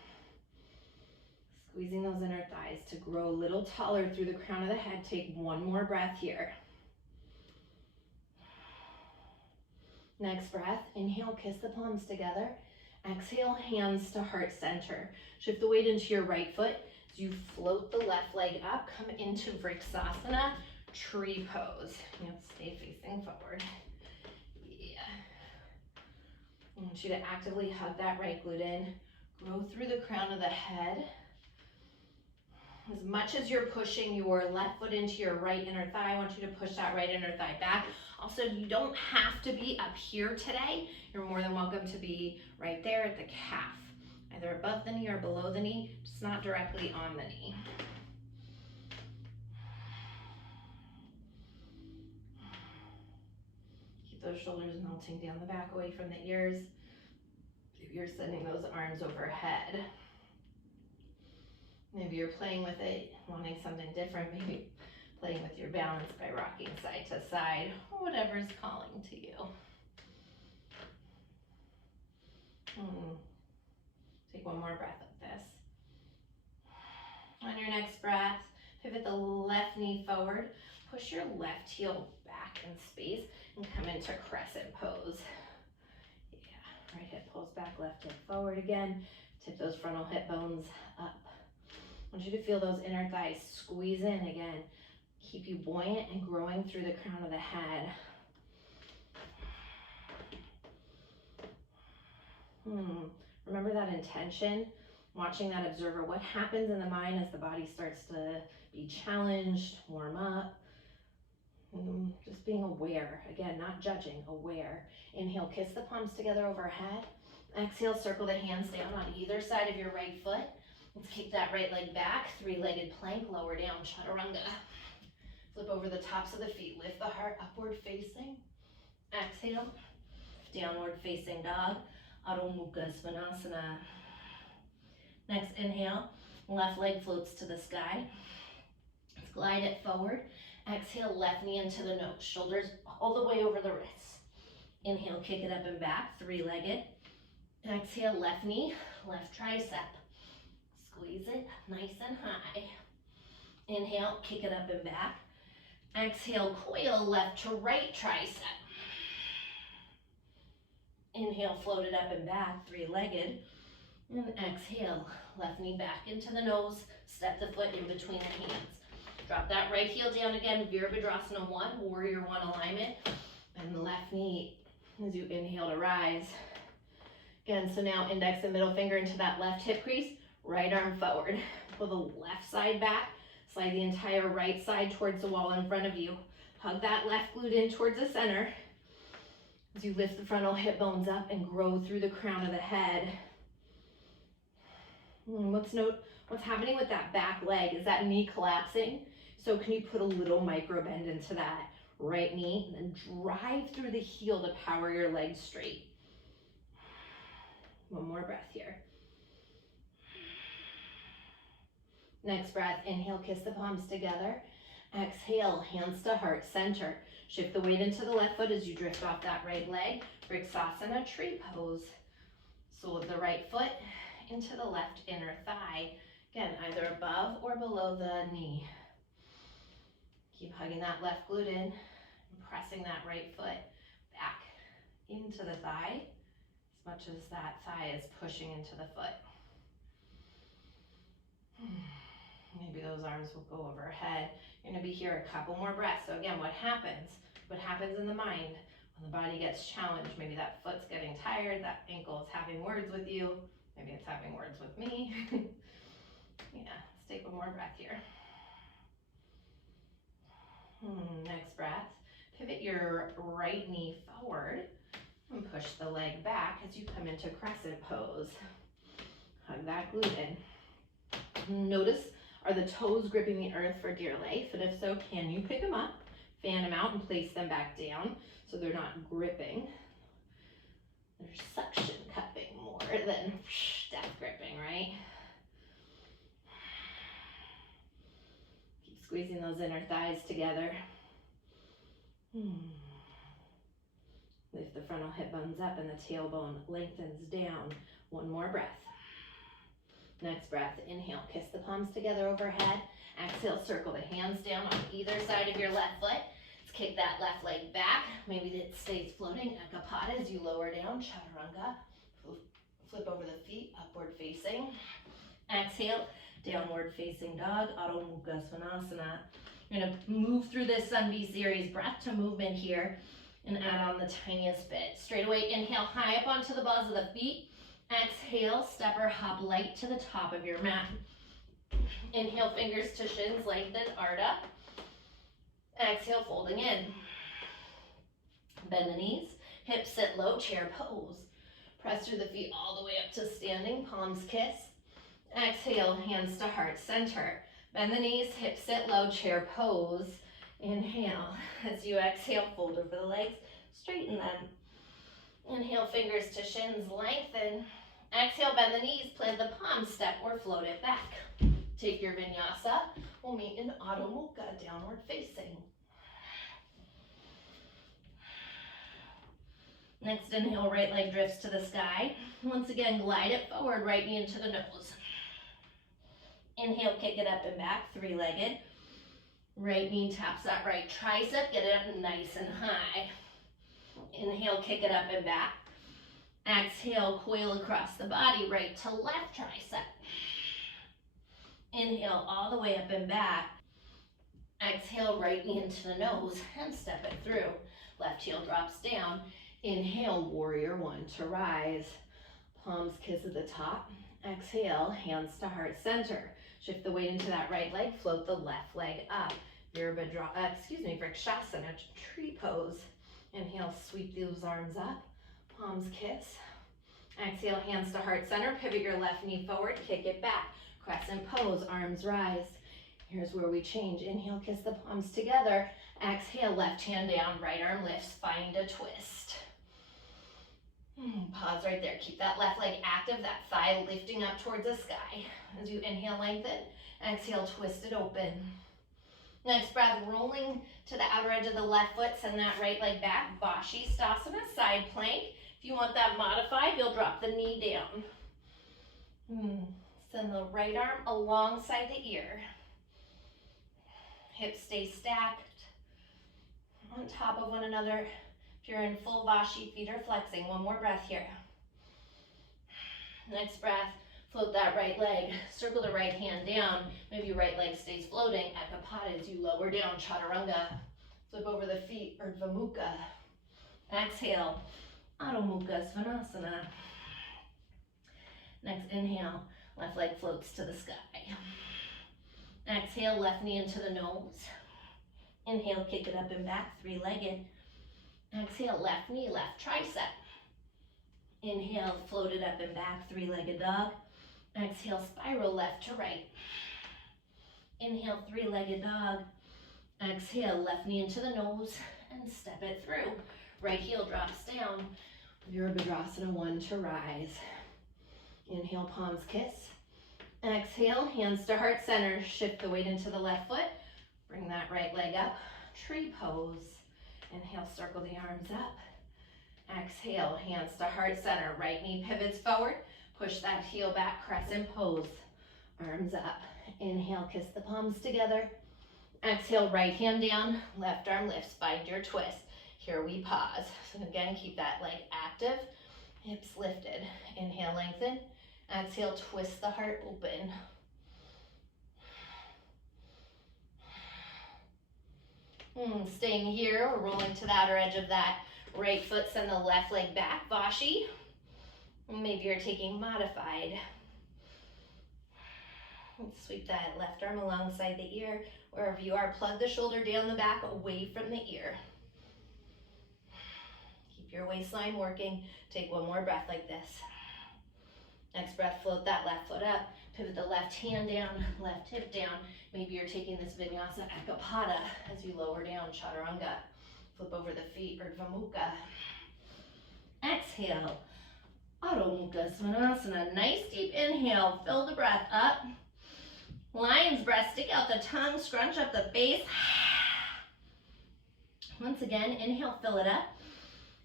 Squeezing those inner thighs to grow a little taller through the crown of the head. Take one more breath here. Next breath, inhale, kiss the palms together. Exhale, hands to heart center. Shift the weight into your right foot as you float the left leg up. Come into Vinyasa, tree pose. You have to stay facing forward. Yeah. I want you to actively hug that right glute in. Grow through the crown of the head. As much as you're pushing your left foot into your right inner thigh, I want you to push that right inner thigh back. Also, you don't have to be up here today. You're more than welcome to be right there at the calf, either above the knee or below the knee, just not directly on the knee. Keep those shoulders melting down the back away from the ears. If you're sending those arms overhead. Maybe you're playing with it, wanting something different, maybe playing with your balance by rocking side to side, or whatever's calling to you. Take one more breath of this. On your next breath, pivot the left knee forward, push your left heel back in space, and come into crescent pose. Yeah, right hip pulls back, left hip forward again. Tip those frontal hip bones up. I want you to feel those inner thighs squeeze in again. Keep you buoyant and growing through the crown of the head. Remember that intention, watching that observer. What happens in the mind as the body starts to be challenged, warm up. Just being aware. Again, not judging, aware. Inhale, kiss the palms together overhead. Exhale, circle the hands down on either side of your right foot. Let's kick that right leg back, three-legged plank, lower down, chaturanga. Flip over the tops of the feet, lift the heart, upward facing. Exhale, downward facing dog, Adho Mukha Svanasana. Next inhale, left leg floats to the sky. Let's glide it forward. Exhale, left knee into the nose, shoulders all the way over the wrists. Inhale, kick it up and back, three-legged. Exhale, left knee, left tricep. Squeeze it nice and high. Inhale, kick it up and back. Exhale, coil left to right tricep. Inhale, float it up and back, three-legged. And exhale, left knee back into the nose, step the foot in between the hands. Drop that right heel down again, Virabhadrasana 1, Warrior 1 alignment. And the left knee as you inhale to rise. Again, so now index and middle finger into that left hip crease. Right arm forward, pull the left side back, slide the entire right side towards the wall in front of you. Hug that left glute in towards the center as you lift the frontal hip bones up and grow through the crown of the head. What's happening with that back leg? Is that knee collapsing? So can you put a little micro bend into that right knee and then drive through the heel to power your legs straight. One more breath here. Next breath, inhale, kiss the palms together. Exhale, hands to heart center. Shift the weight into the left foot as you drift off that right leg. Vriksasana, tree pose. Sole of the right foot into the left inner thigh. Again, either above or below the knee. Keep hugging that left glute in and pressing that right foot back into the thigh as much as that thigh is pushing into the foot. Maybe those arms will go overhead. You're gonna be here a couple more breaths. So again, what happens? What happens in the mind when the body gets challenged? Maybe that foot's getting tired, that ankle is having words with you. Maybe it's having words with me. Yeah, let's take one more breath here. Next breath, pivot your right knee forward and push the leg back as you come into crescent pose. Hug that glute in. Notice, are the toes gripping the earth for dear life? And if so, can you pick them up, fan them out, and place them back down so they're not gripping? They're suction cupping more than death gripping, right? Keep squeezing those inner thighs together. Lift the frontal hip bones up and the tailbone lengthens down. One more breath. Next breath, inhale, kiss the palms together overhead. Exhale, circle the hands down on either side of your left foot. Let's kick that left leg back. Maybe it stays floating. Ekapada as you lower down, chaturanga. Flip over the feet, upward facing. Exhale, downward facing dog, Adho Mukha Svanasana. You're gonna move through this Sun B series, breath to movement here, and add on the tiniest bit. Straight away, inhale high up onto the balls of the feet. Exhale, step or hop light to the top of your mat. Inhale, fingers to shins, lengthen, Ardha. Exhale, folding in. Bend the knees, hips sit low, chair pose. Press through the feet all the way up to standing, palms kiss. Exhale, hands to heart center. Bend the knees, hips sit low, chair pose. Inhale. As you exhale, fold over the legs, straighten them. Inhale, fingers to shins, lengthen. Exhale, bend the knees, plant the palms, step or float it back. Take your vinyasa. We'll meet in Adho Mukha, downward facing. Next inhale, right leg drifts to the sky. Once again, glide it forward, right knee into the nose. Inhale, kick it up and back, three-legged. Right knee taps that right tricep, get it up nice and high. Inhale, kick it up and back. Exhale, coil across the body, right to left tricep. Inhale, all the way up and back. Exhale, right knee into the nose and step it through. Left heel drops down. Inhale, warrior one to rise. Palms kiss at the top. Exhale, hands to heart center. Shift the weight into that right leg, float the left leg up. Vrikshasana, tree pose. Inhale, sweep those arms up. Palms kiss. Exhale, hands to heart center. Pivot your left knee forward, kick it back. Crescent pose, arms rise. Here's where we change. Inhale, kiss the palms together. Exhale, left hand down, right arm lifts, find a twist. Pause right there. Keep that left leg active, that thigh lifting up towards the sky. As you inhale, lengthen. Exhale, twist it open. Next breath, rolling to the outer edge of the left foot. Send that right leg back. Vashisthasana, side plank. If you want that modified, you'll drop the knee down. Send the right arm alongside the ear. Hips stay stacked on top of one another. If you're in full Vashi, feet are flexing. One more breath here. Next breath, float that right leg. Circle the right hand down. Maybe your right leg stays floating. Ekapada as you lower down, Chaturanga. Flip over the feet, Urdhva Mukha. Exhale, Adho Mukha Svanasana. Next inhale, left leg floats to the sky. Exhale, left knee into the nose. Inhale, kick it up and back, three-legged. Exhale, left knee, left tricep. Inhale, float it up and back, three-legged dog. Exhale, spiral left to right. Inhale, three-legged dog. Exhale, left knee into the nose and step it through. Right heel drops down. Virabhadrasana, one to rise. Inhale, palms kiss. Exhale, hands to heart center. Shift the weight into the left foot. Bring that right leg up. Tree pose. Inhale, circle the arms up. Exhale, hands to heart center. Right knee pivots forward. Push that heel back, crescent pose. Arms up. Inhale, kiss the palms together. Exhale, right hand down. Left arm lifts. Find your twist. Here we pause. So again, keep that leg active. Hips lifted. Inhale, lengthen. Exhale, twist the heart open. Staying here, we're rolling to the outer edge of that right foot. Send the left leg back, Vashi. Maybe you're taking modified. Sweep that left arm alongside the ear. Wherever you are, plug the shoulder down the back, away from the ear. Keep your waistline working. Take one more breath like this. Next breath, float that left foot up. Pivot the left hand down, left hip down. Maybe you're taking this Vinyasa Ekapada as you lower down, Chaturanga. Flip over the feet, Urdhva Mukha. Exhale, Adho Mukha Svanasana. Nice deep inhale, fill the breath up. Lion's breath, stick out the tongue, scrunch up the face. Once again, inhale, fill it up.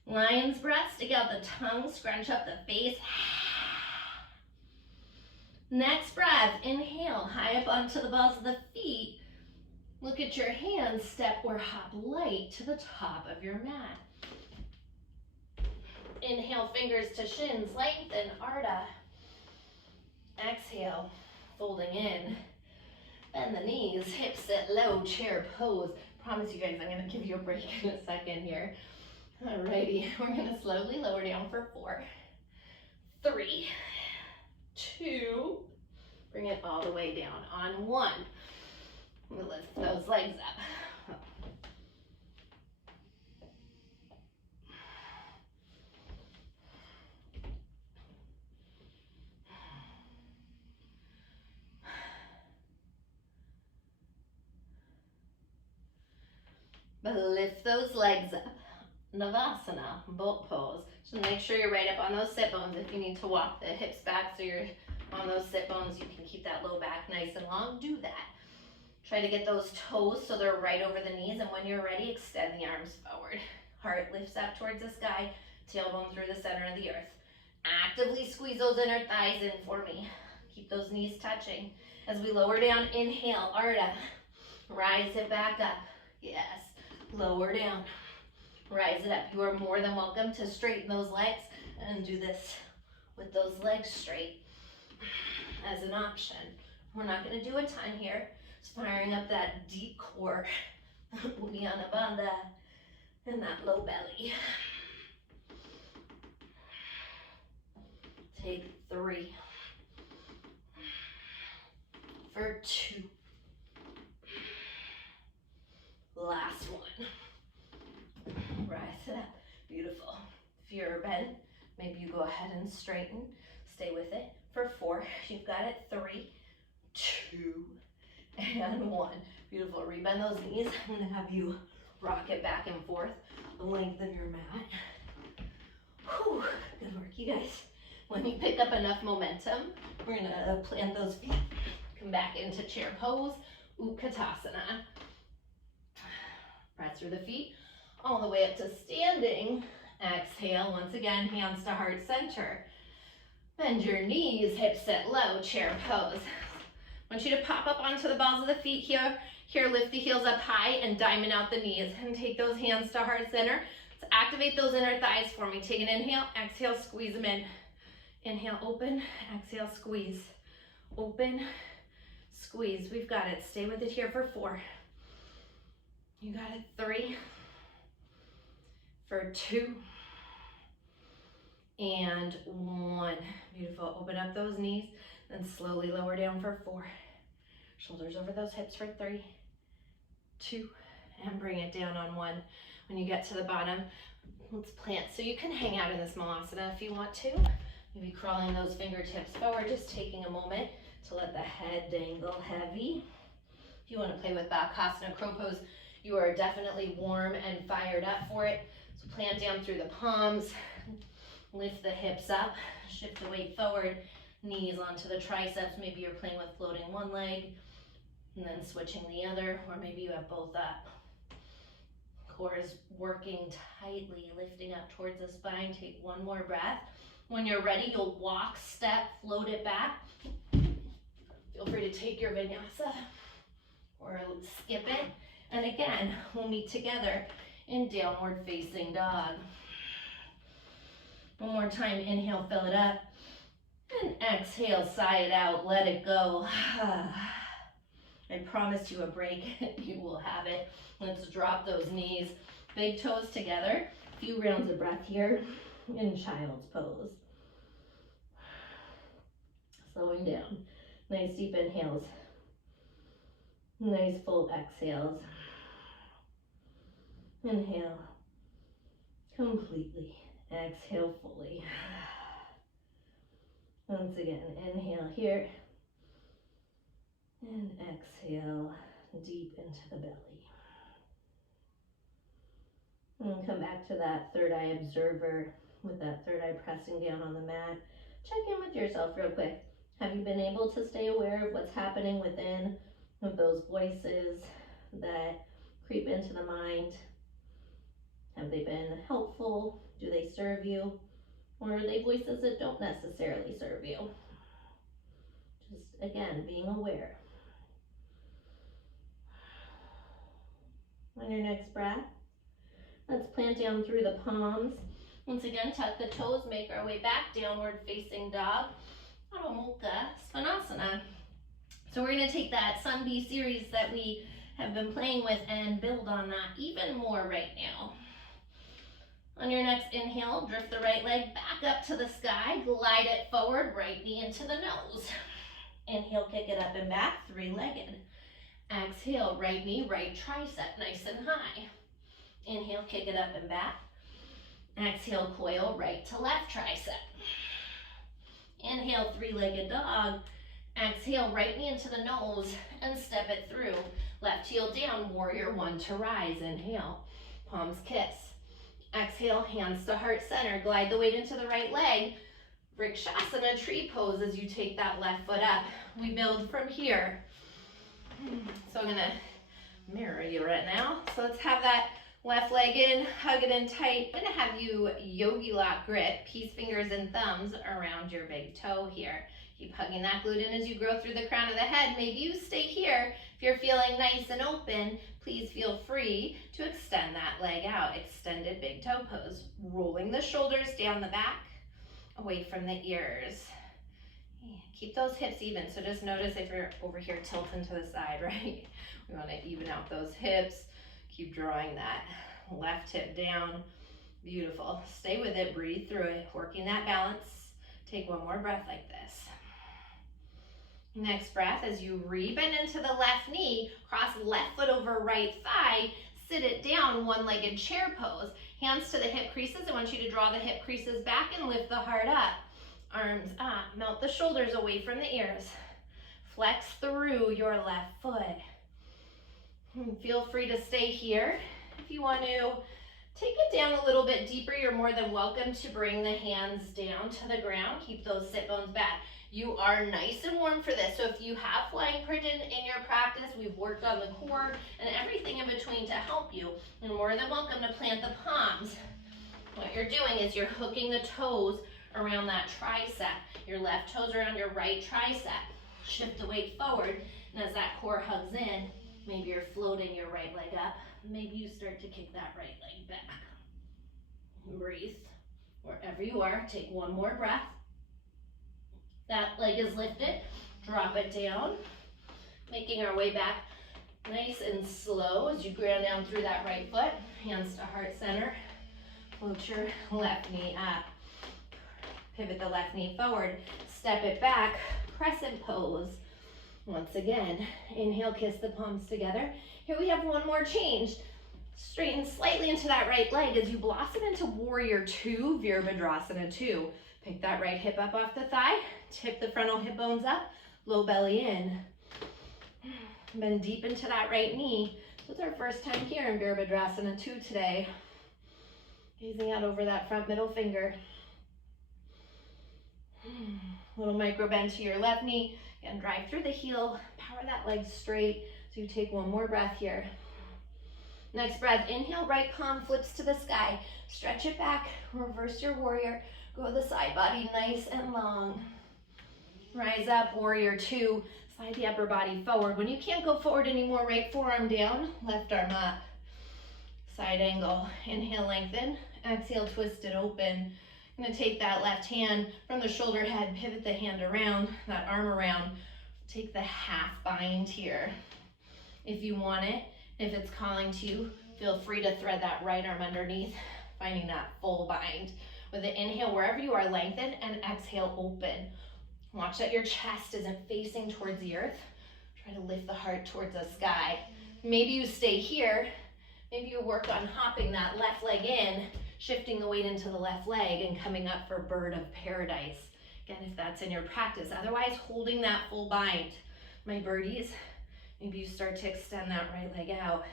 Lion's breath, stick out the tongue, scrunch up the face. Next breath, inhale, high up onto the balls of the feet. Look at your hands, step or hop light to the top of your mat. Inhale, fingers to shins, lengthen, Ardha. Exhale, folding in. Bend the knees, hips sit low, chair pose. Promise you guys, I'm gonna give you a break in a second here. Alrighty, we're gonna slowly lower down for 4, 3, 2, bring it all the way down on one. We'll lift those legs up. Lift those legs up. Navasana, boat pose. So make sure you're right up on those sit bones. If you need to walk the hips back so you're on those sit bones, you can keep that low back nice and long. Do that. Try to get those toes so they're right over the knees, and when you're ready, extend the arms forward. Heart lifts up towards the sky, tailbone through the center of the earth. Actively squeeze those inner thighs in for me. Keep those knees touching. As we lower down, inhale, Ardha. Rise it back up. Yes. Lower down. Rise it up. You are more than welcome to straighten those legs and do this with those legs straight as an option. We're not going to do a ton here. Just firing up that deep core, Uddiyana Bandha, and that low belly. Take 3. For 2. Last one. Rise it up. Beautiful. If you're bent, maybe you go ahead and straighten. Stay with it. For 4. You've got it. 3, 2, and 1. Beautiful. Rebend those knees. I'm going to have you rock it back and forth. Lengthen your mat. Whew. Good work, you guys. When you pick up enough momentum, we're going to plant those feet. Come back into chair pose. Utkatasana. Press through the feet all the way up to standing. Exhale. Once again, hands to heart center. Bend your knees, hips sit low, chair pose. I want you to pop up onto the balls of the feet here. Here, lift the heels up high and diamond out the knees. And take those hands to heart center. Let's activate those inner thighs for me. Take an inhale, exhale, squeeze them in. Inhale, open, exhale, squeeze. Open, squeeze. We've got it. Stay with it here for 4. You got it. 3. For 2. And 1. Beautiful. Open up those knees. Then slowly lower down for 4. Shoulders over those hips for 3, 2, and bring it down on 1. When you get to the bottom, let's plant. So you can hang out in this Malasana if you want to. Maybe crawling those fingertips forward, just taking a moment to let the head dangle heavy. If you want to play with Bakasana, crow pose, you are definitely warm and fired up for it. So plant down through the palms, lift the hips up, shift the weight forward, knees onto the triceps. Maybe you're playing with floating one leg and then switching the other, or maybe you have both up. Core is working tightly, lifting up towards the spine. Take one more breath. When you're ready, you'll walk, step, float it back. Feel free to take your vinyasa or skip it. And again, we'll meet together in downward facing dog. One more time, inhale, fill it up. And exhale, sigh it out, let it go. I promised you a break, you will have it. Let's drop those knees, big toes together. A few rounds of breath here in child's pose. Slowing down, nice deep inhales, nice full exhales. Inhale completely, exhale fully. Once again, inhale here, and exhale deep into the belly. And come back to that third eye observer with that third eye pressing down on the mat. Check in with yourself real quick. Have you been able to stay aware of what's happening within, of those voices that creep into the mind? Have they been helpful? Do they serve you? Or are they voices that don't necessarily serve you? Just, again, being aware. On your next breath, let's plant down through the palms. Once again, tuck the toes, make our way back, downward facing dog, Adho Mukha Svanasana. So we're going to take that Sun B series that we have been playing with and build on that even more right now. On your next inhale, drift the right leg back up to the sky, glide it forward, right knee into the nose. Inhale, kick it up and back, three-legged. Exhale, right knee, right tricep, nice and high. Inhale, kick it up and back. Exhale, coil right to left tricep. Inhale, three-legged dog. Exhale, right knee into the nose and step it through. Left heel down, warrior one to rise. Inhale, palms kiss. Exhale, hands to heart center. Glide the weight into the right leg. Vrikshasana, tree pose as you take that left foot up. We build from here. So I'm gonna mirror you right now. So let's have that left leg in, hug it in tight. I'm gonna have you yogi lock grip, peace fingers and thumbs around your big toe here. Keep hugging that glute in as you grow through the crown of the head. Maybe you stay here. If you're feeling nice and open, please feel free to extend that leg out. Extended big toe pose. Rolling the shoulders down the back, away from the ears. Keep those hips even. So just notice if you're over here tilting to the side, right? We want to even out those hips. Keep drawing that left hip down. Beautiful. Stay with it. Breathe through it. Working that balance. Take one more breath like this. Next breath, as you rebend into the left knee, cross left foot over right thigh, sit it down, one-legged chair pose. Hands to the hip creases. I want you to draw the hip creases back and lift the heart up. Arms up. Melt the shoulders away from the ears. Flex through your left foot. Feel free to stay here. If you want to take it down a little bit deeper, you're more than welcome to bring the hands down to the ground. Keep those sit bones back. You are nice and warm for this. So if you have flying pigeon in your practice, we've worked on the core and everything in between to help you. You're more than welcome to plant the palms. What you're doing is you're hooking the toes around that tricep. Your left toes around your right tricep. Shift the weight forward, and as that core hugs in, maybe you're floating your right leg up. Maybe you start to kick that right leg back. Breathe. Wherever you are, take one more breath. That leg is lifted. Drop it down. Making our way back nice and slow as you ground down through that right foot. Hands to heart center. Float your left knee up. Pivot the left knee forward. Step it back. Crescent pose. Once again, inhale, kiss the palms together. Here we have one more change. Straighten slightly into that right leg as you blossom into warrior two, Virabhadrasana 2. Pick that right hip up off the thigh, tip the frontal hip bones up, low belly in. Bend deep into that right knee. This is our first time here in Virabhadrasana 2 today. Gazing out over that front middle finger. Little micro bend to your left knee. Again, drive through the heel, power that leg straight. So you take one more breath here. Next breath, inhale, right palm flips to the sky. Stretch it back, reverse your warrior. Go the side body nice and long. Rise up, warrior two. Slide the upper body forward. When you can't go forward anymore, right forearm down, left arm up. Side angle. Inhale, lengthen. Exhale, twist it open. I'm gonna take that left hand from the shoulder head, pivot the hand around, that arm around. Take the half bind here. If you want it, if it's calling to you, feel free to thread that right arm underneath, finding that full bind. With an inhale, wherever you are, lengthen, and exhale, open. Watch that your chest isn't facing towards the earth. Try to lift the heart towards the sky. Maybe you stay here. Maybe you work on hopping that left leg in, shifting the weight into the left leg and coming up for bird of paradise. Again, if that's in your practice. Otherwise, holding that full bind. My birdies, maybe you start to extend that right leg out.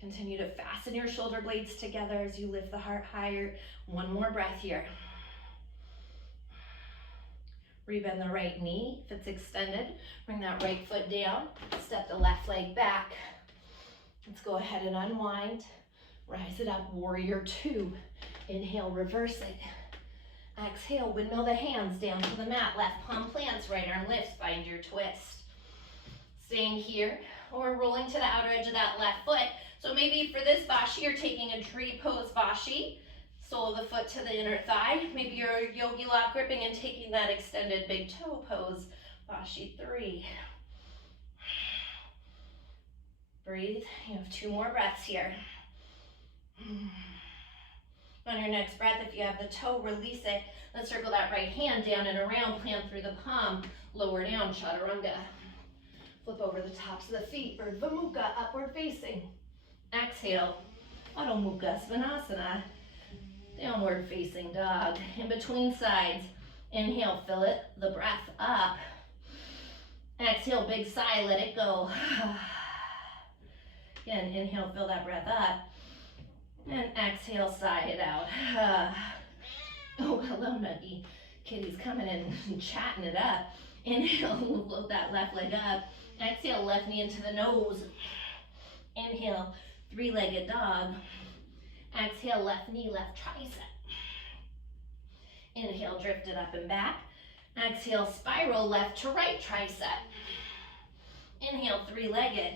Continue to fasten your shoulder blades together as you lift the heart higher. One more breath here. Rebend the right knee if it's extended. Bring that right foot down. Step the left leg back. Let's go ahead and unwind. Rise it up, warrior two. Inhale, reverse it. Exhale, windmill the hands down to the mat. Left palm plants, right arm lifts, find your twist. Staying here, or rolling to the outer edge of that left foot. So maybe for this Vashi, you're taking a tree pose Vashi. Sole of the foot to the inner thigh. Maybe you're yogi lock gripping and taking that extended big toe pose, Vashi 3. Breathe, you have 2 more breaths here. On your next breath, if you have the toe, release it. Let's circle that right hand down and around, plant through the palm, lower down, chaturanga. Flip over the tops of the feet, Urdhva Mukha, upward facing. Exhale, Adho Mukha Svanasana, downward facing dog. In between sides, inhale, fill it, the breath up. Exhale, big sigh, let it go. Again, inhale, fill that breath up. And exhale, sigh it out. Oh, hello, Nuggy. Kitty's coming in and chatting it up. Inhale, float that left leg up. Exhale, left knee into the nose. Inhale, three-legged dog. Exhale, left knee, left tricep. Inhale, drift it up and back. Exhale, spiral left to right tricep. Inhale, three-legged.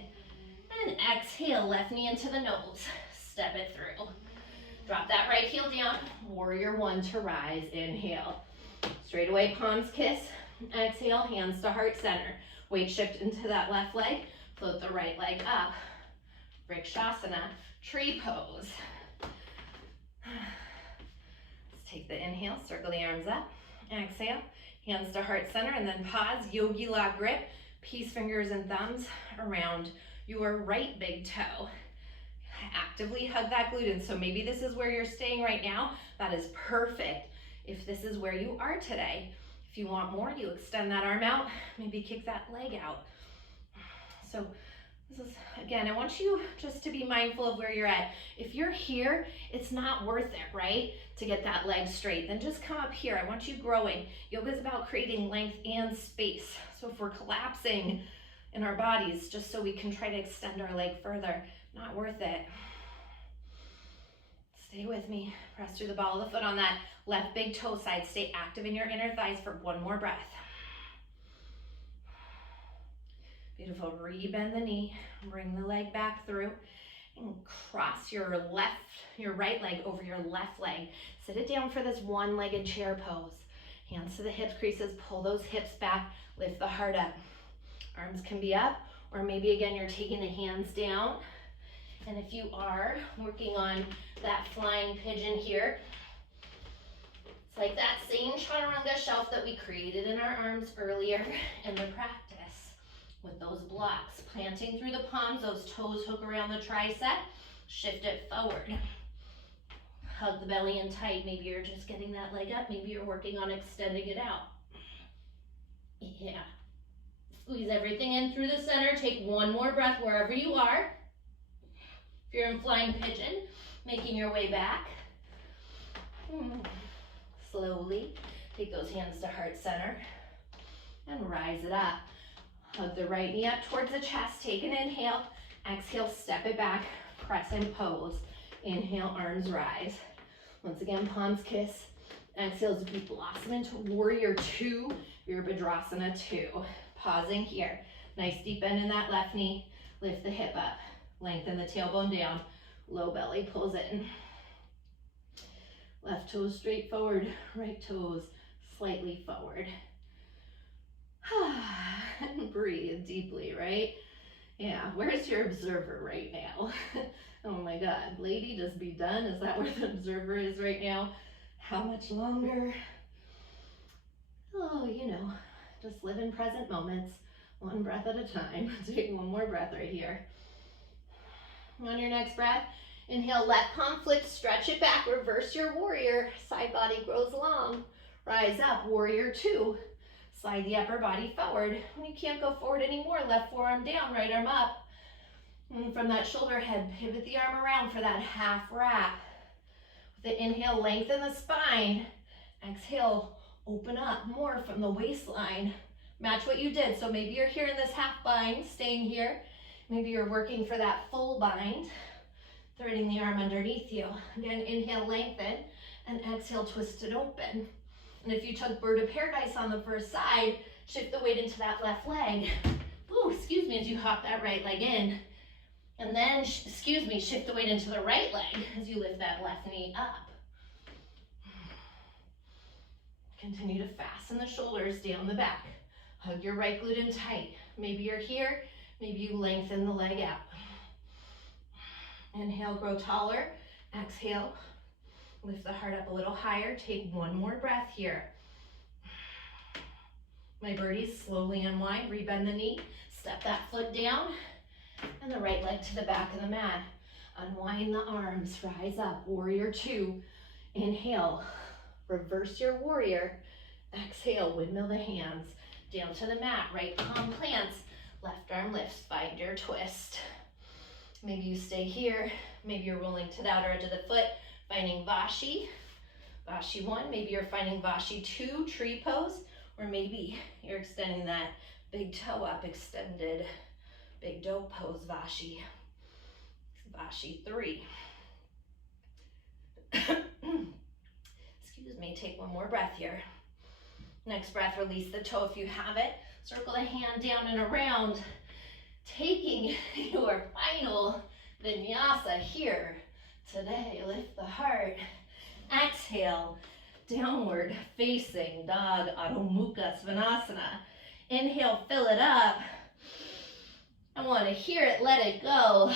And exhale, left knee into the nose. Step it through. Drop that right heel down. Warrior one to rise. Inhale. Straight away, palms kiss. Exhale, hands to heart center. Weight shift into that left leg. Float the right leg up. Vrikshasana, tree pose. Let's take the inhale, circle the arms up. Exhale, hands to heart center, and then pause, yogi lock grip. Peace fingers and thumbs around your right big toe. Actively hug that glute in. So maybe this is where you're staying right now. That is perfect. If this is where you are today, if you want more, you extend that arm out, maybe kick that leg out. So this is, again, I want you just to be mindful of where you're at. If you're here, it's not worth it, right? To get that leg straight, then just come up here. I want you growing. Yoga is about creating length and space. So if we're collapsing in our bodies just so we can try to extend our leg further, not worth it. Stay with me. Press through the ball of the foot on that left big toe side. Stay active in your inner thighs for one more breath. Beautiful. Rebend the knee. Bring the leg back through and cross your right leg over your left leg. Sit it down for this one-legged chair pose. Hands to the hip creases. Pull those hips back. Lift the heart up. Arms can be up, or maybe again you're taking the hands down. And if you are working on that flying pigeon here, it's like that same chaturanga shelf that we created in our arms earlier in the practice with those blocks. Planting through the palms, those toes hook around the tricep, shift it forward. Hug the belly in tight. Maybe you're just getting that leg up. Maybe you're working on extending it out. Yeah. Squeeze everything in through the center. Take one more breath wherever you are. If you're in flying pigeon, making your way back. Slowly take those hands to heart center and rise it up. Hug the right knee up towards the chest. Take an inhale. Exhale, step it back. Crescent pose. Inhale, arms rise. Once again, palms kiss. Exhale as we blossom into warrior two, Virabhadrasana 2. Pausing here. Nice deep bend in that left knee. Lift the hip up. Lengthen the tailbone down. Low belly pulls in. Left toes straight forward. Right toes slightly forward. And breathe deeply, right? Yeah, where's your observer right now? Oh my God, lady, just be done. Is that where the observer is right now? How much longer? Oh, you know, just live in present moments, one breath at a time. Take one more breath right here. On your next breath, inhale, left palm flips, stretch it back, reverse your warrior. Side body grows long. Rise up, warrior two. Slide the upper body forward. When you can't go forward anymore, left forearm down, right arm up. And from that shoulder head, pivot the arm around for that half wrap. With the inhale, lengthen the spine. Exhale, open up more from the waistline. Match what you did. So maybe you're here in this half bind, staying here. Maybe you're working for that full bind, threading the arm underneath you. Again, inhale, lengthen, and exhale, twist it open. And if you took bird of paradise on the first side, shift the weight into that left leg. Ooh, excuse me, as you hop that right leg in. And then, shift the weight into the right leg as you lift that left knee up. Continue to fasten the shoulders down the back. Hug your right glute in tight. Maybe you're here, maybe you lengthen the leg out. Inhale, grow taller. Exhale, Lift the heart up a little higher. Take one more breath here. My birdies, slowly unwind, rebend the knee, step that foot down, and the right leg to the back of the mat. Unwind the arms, rise up, warrior two. Inhale, reverse your warrior. Exhale, windmill the hands down to the mat, right palm plants, left arm lifts, find your twist. Maybe you stay here, maybe you're rolling to the outer edge of the foot, finding Vashi, Vashi one, maybe you're finding Vashi two, tree pose, or maybe you're extending that big toe up, extended big dog pose, Vashi, Vashi three. Excuse me, take one more breath here. Next breath, release the toe if you have it. Circle the hand down and around, taking your final vinyasa here today. Lift the heart. Exhale, downward facing dog, Adho Mukha Svanasana. Inhale, fill it up. I want to hear it, let it go.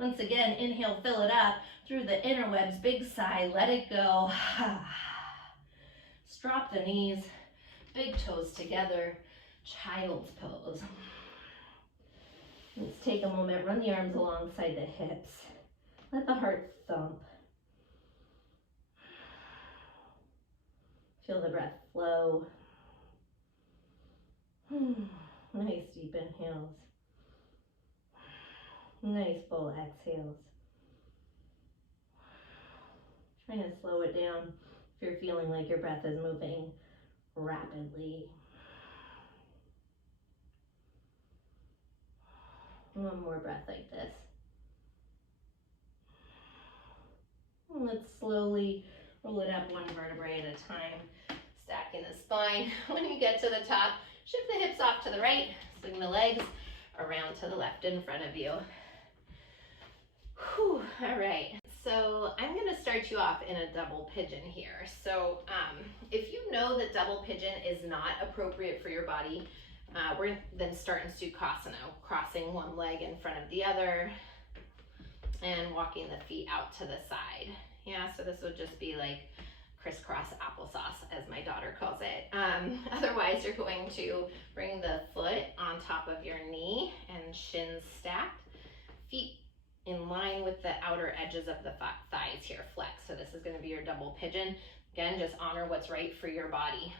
Once again, inhale, fill it up through the interwebs, big sigh, let it go. Drop the knees, big toes together, child's pose. Let's take a moment, run the arms alongside the hips. Let the heart thump. Feel the breath flow. Nice deep inhales. Nice full exhales. Trying to slow it down if you're feeling like your breath is moving rapidly. One more breath like this. And let's slowly roll it up one vertebrae at a time, stacking the spine. When you get to the top, shift the hips off to the right, swing the legs around to the left in front of you. Whew, all right. So I'm going to start you off in a double pigeon here. So if you know that double pigeon is not appropriate for your body, we're going to then start in Sukhasana, crossing one leg in front of the other and walking the feet out to the side. Yeah, so this would just be like crisscross applesauce, as my daughter calls it. Otherwise, you're going to bring the foot on top of your knee and shins stacked, feet in line with the outer edges of the thighs here, flex. So this is going to be your double pigeon. Again, just honor what's right for your body.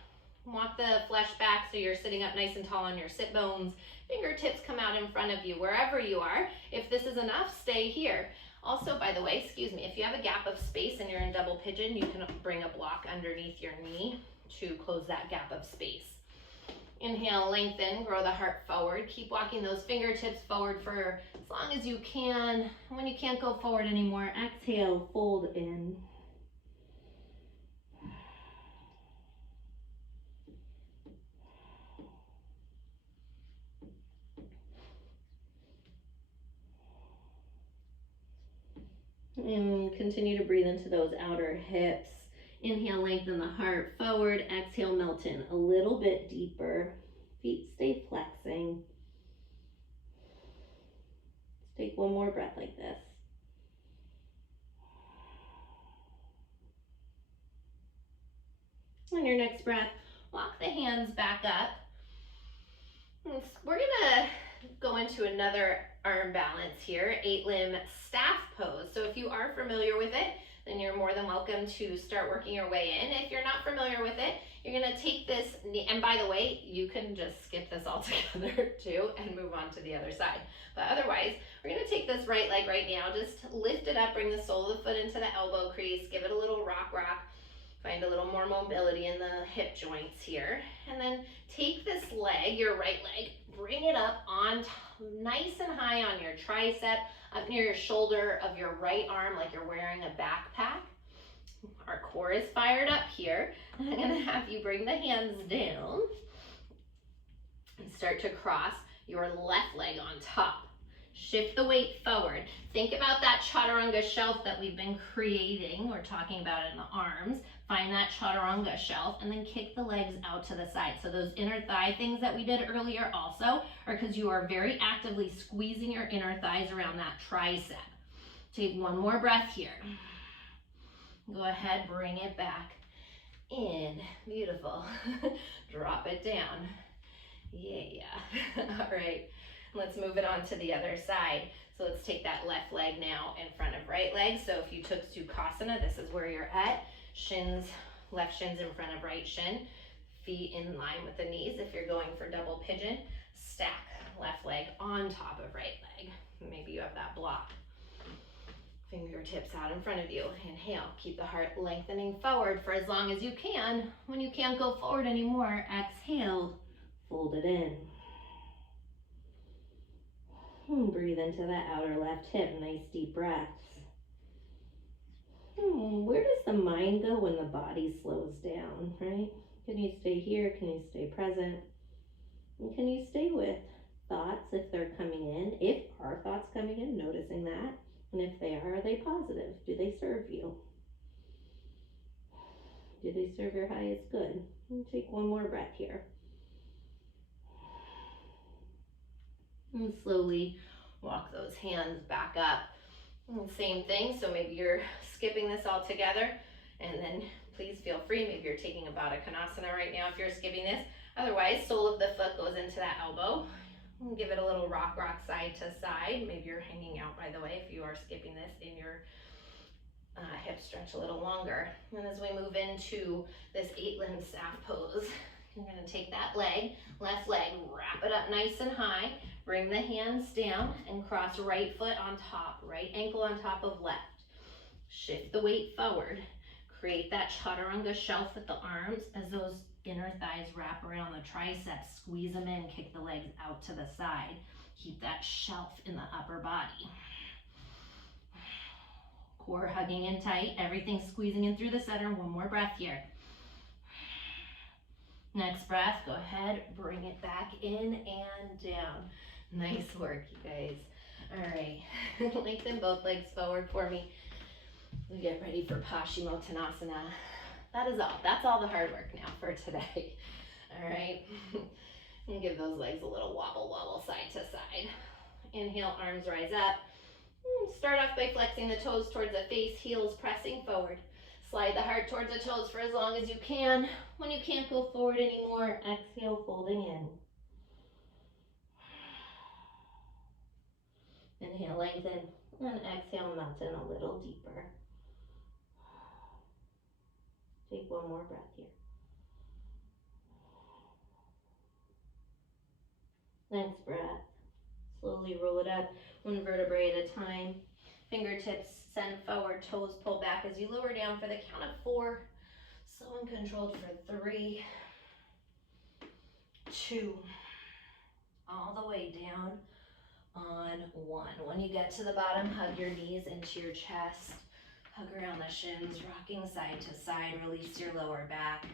Walk the flesh back so you're sitting up nice and tall on your sit bones. Fingertips come out in front of you, wherever you are. If this is enough, stay here. Also, by the way, excuse me, if you have a gap of space and you're in double pigeon, you can bring a block underneath your knee to close that gap of space. Inhale, lengthen, grow the heart forward. Keep walking those fingertips forward for as long as you can. When you can't go forward anymore, exhale, fold in. And continue to breathe into those outer hips. Inhale, lengthen the heart forward. Exhale, melt in a little bit deeper. Feet stay flexing. Let's take one more breath like this. On your next breath, walk the hands back up. We're gonna go into another arm balance here, 8-limb staff pose. So if you are familiar with it, then you're more than welcome to start working your way in. If you're not familiar with it, you're gonna take this, and by the way, you can just skip this all together too and move on to the other side. But otherwise, we're gonna take this right leg right now, just lift it up, bring the sole of the foot into the elbow crease, give it a little rock. Find a little more mobility in the hip joints here. And then take this leg, your right leg, bring it up on nice and high on your tricep, up near your shoulder of your right arm like you're wearing a backpack. Our core is fired up here. And I'm gonna have you bring the hands down and start to cross your left leg on top. Shift the weight forward. Think about that chaturanga shelf that we've been creating. We're talking about it in the arms. Find that chaturanga shelf and then kick the legs out to the side. So those inner thigh things that we did earlier also are because you are very actively squeezing your inner thighs around that tricep. Take one more breath here. Go ahead, bring it back in. Beautiful. Drop it down. Yeah. All right. Let's move it on to the other side. So let's take that left leg now in front of right leg. So if you took Sukhasana, this is where you're at. Shins, left shin's in front of right shin. Feet in line with the knees. If you're going for double pigeon, stack left leg on top of right leg. Maybe you have that block. Fingertips out in front of you. Inhale, keep the heart lengthening forward for as long as you can. When you can't go forward anymore, exhale, fold it in. Breathe into that outer left hip, nice deep breaths. Where does the mind go when the body slows down, right? Can you stay here? Can you stay present? And can you stay with thoughts if they're coming in? If are thoughts coming in, noticing that. And if they are they positive? Do they serve you? Do they serve your highest good? And take one more breath here. And slowly walk those hands back up. And same thing, so maybe you're skipping this all together, and then please feel free. Maybe you're taking a Baddha Konasana right now if you're skipping this. Otherwise, sole of the foot goes into that elbow. And give it a little rock side to side. Maybe you're hanging out, by the way, if you are skipping this in your hip stretch a little longer. And as we move into this 8-limb staff pose, you're going to take that leg, left leg, wrap it up nice and high, bring the hands down and cross right foot on top, right ankle on top of left. Shift the weight forward. Create that chaturanga shelf with the arms as those inner thighs wrap around the triceps. Squeeze them in, kick the legs out to the side. Keep that shelf in the upper body. Core hugging in tight, everything squeezing in through the center. One more breath here. Next breath, go ahead, bring it back in and down. Nice work, you guys. All right, lengthen both legs forward for me. We get ready for Paschimottanasana. That is all. That's all the hard work now for today. All right, and give those legs a little wobble side to side. Inhale, arms rise up. Start off by flexing the toes towards the face, heels pressing forward. Slide the heart towards the toes for as long as you can. When you can't go forward anymore, exhale, folding in. Inhale, lengthen, and exhale, melt in a little deeper. Take one more breath here. Next breath. Slowly roll it up, one vertebrae at a time. Fingertips send forward, toes pull back as you lower down for the count of 4. Slow and controlled for 3, 2, all the way down on 1. When you get to the bottom, hug your knees into your chest. Hug around the shins, rocking side to side. Release your lower back.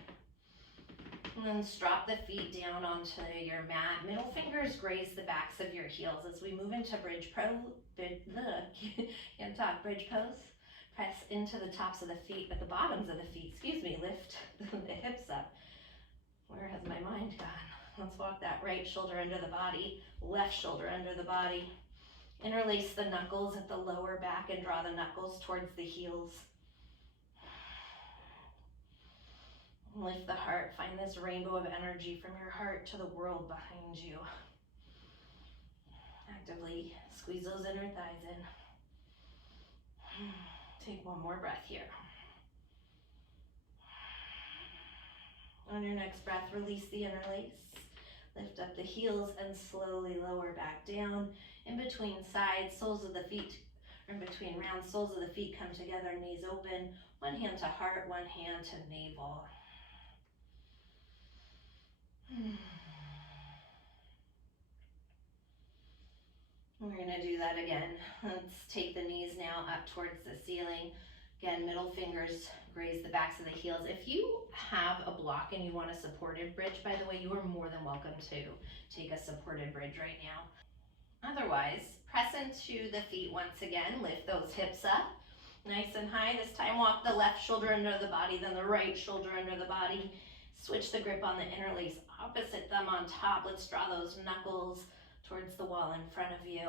And then drop the feet down onto your mat. Middle fingers graze the backs of your heels as we move into bridge pose. Press into the tops of the feet, but the bottoms of the feet, lift the hips up. Where has my mind gone? Let's walk that right shoulder under the body, left shoulder under the body. Interlace the knuckles at the lower back and draw the knuckles towards the heels. Lift the heart, find this rainbow of energy from your heart to the world behind you. Actively squeeze those inner thighs in. Take one more breath here. On your next breath, release the interlace. Lift up the heels and slowly lower back down. In between sides, soles of the feet, or in between round soles of the feet come together, knees open. One hand to heart, one hand to navel. We're going to do that again. Let's take the knees now up towards the ceiling. Again, middle fingers graze the backs of the heels. If you have a block and you want a supported bridge, by the way, you are more than welcome to take a supported bridge right now. Otherwise, press into the feet once again. Lift those hips up nice and high. This time walk the left shoulder under the body, then the right shoulder under the body. Switch the grip on the interlace, opposite thumb on top. Let's draw those knuckles towards the wall in front of you.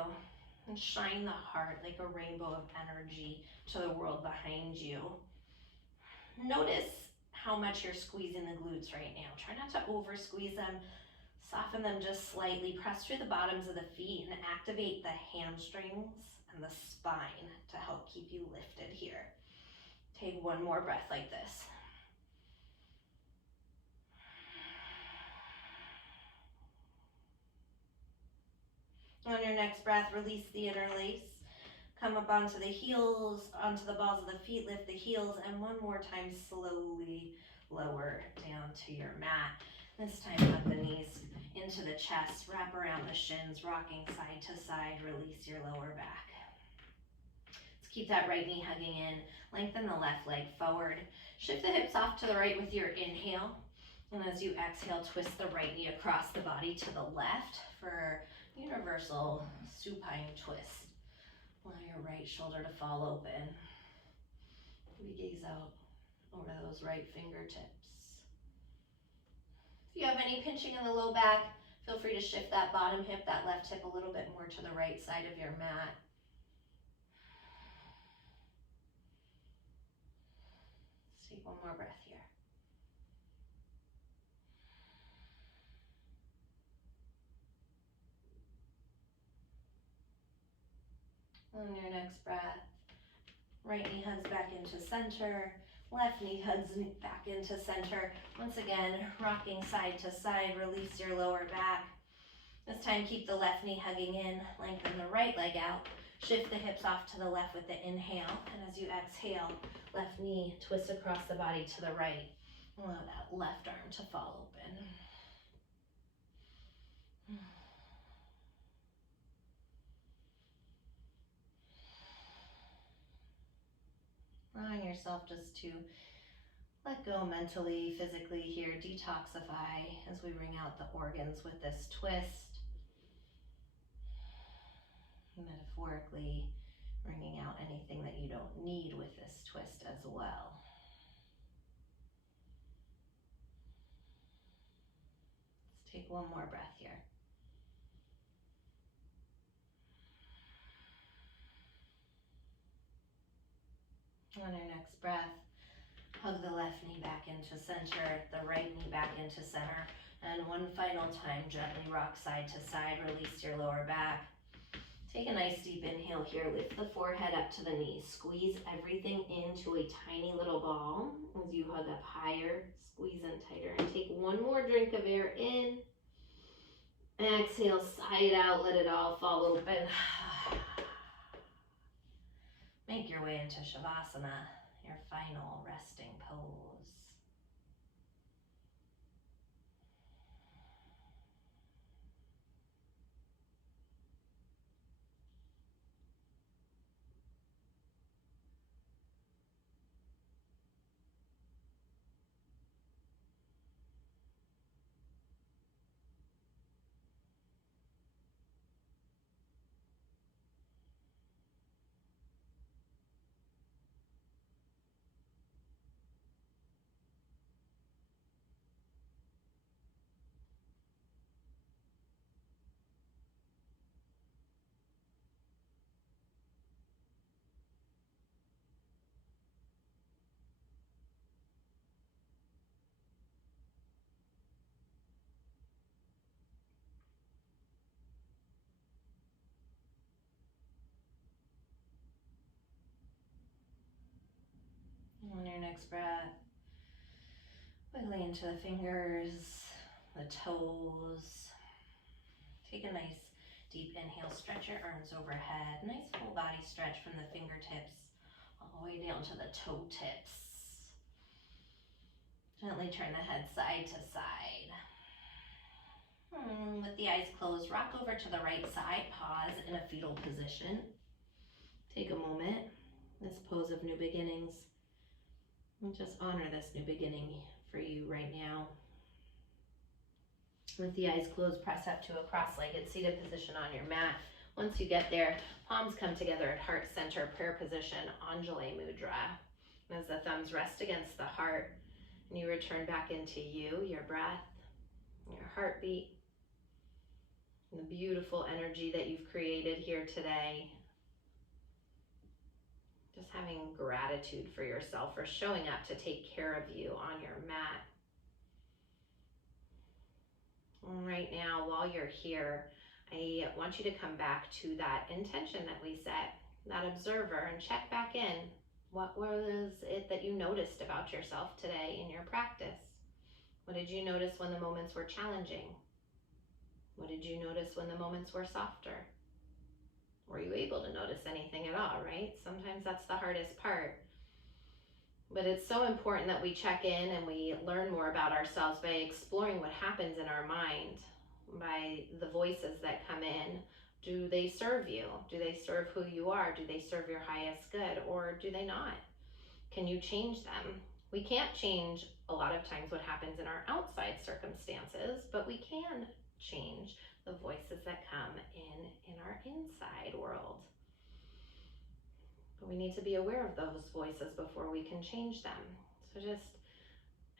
And shine the heart like a rainbow of energy to the world behind you. Notice how much you're squeezing the glutes right now. Try not to over squeeze them. Soften them just slightly. Press through the bottoms of the feet and activate the hamstrings and the spine to help keep you lifted here. Take one more breath like this. On your next breath, release the interlace. Come up onto the heels, onto the balls of the feet, lift the heels, and one more time, slowly lower down to your mat. This time, hug the knees into the chest, wrap around the shins, rocking side to side, release your lower back. Let's keep that right knee hugging in, lengthen the left leg forward. Shift the hips off to the right with your inhale, and as you exhale, twist the right knee across the body to the left for universal supine twist. Allow your right shoulder to fall open. We gaze out over those right fingertips. If you have any pinching in the low back, feel free to shift that bottom hip, that left hip a little bit more to the right side of your mat. Let's take one more breath here. On your next breath, right knee hugs back into center, left knee hugs back into center. Once again, rocking side to side, release your lower back. This time, keep the left knee hugging in, lengthen the right leg out, shift the hips off to the left with the inhale, and as you exhale, left knee twist across the body to the right. Allow that left arm to fall open. Allowing yourself just to let go mentally, physically here, detoxify as we wring out the organs with this twist. Metaphorically, wringing out anything that you don't need with this twist as well. Let's take one more breath here. On your next breath, hug the left knee back into center, the right knee back into center, and one final time, gently rock side to side, release your lower back. Take a nice deep inhale here, lift the forehead up to the knees, squeeze everything into a tiny little ball as you hug up higher, squeeze in tighter, and take one more drink of air in. Exhale, sigh it out, let it all fall open. Make your way into Shavasana, your final resting pose. On your next breath, wiggling into the fingers, the toes. Take a nice deep inhale, stretch your arms overhead. Nice full body stretch from the fingertips all the way down to the toe tips. Gently turn the head side to side. With the eyes closed, rock over to the right side, pause in a fetal position. Take a moment, this pose of new beginnings. And just honor this new beginning for you right now. With the eyes closed, press up to a cross-legged seated position on your mat. Once you get there, palms come together at heart center, prayer position, Anjali Mudra. And as the thumbs rest against the heart, and you return back into you, your breath, your heartbeat, and the beautiful energy that you've created here today. Just having gratitude for yourself for showing up to take care of you on your mat. And right now, while you're here, I want you to come back to that intention that we set, that observer, and check back in. What was it that you noticed about yourself today in your practice? What did you notice when the moments were challenging? What did you notice when the moments were softer? Were you able to notice anything at all, right? Sometimes that's the hardest part. But it's so important that we check in and we learn more about ourselves by exploring what happens in our mind, by the voices that come in. Do they serve you? Do they serve who you are? Do they serve your highest good, or do they not? Can you change them? We can't change a lot of times what happens in our outside circumstances, but we can change the voices that come in our inside world. But we need to be aware of those voices before we can change them. So just,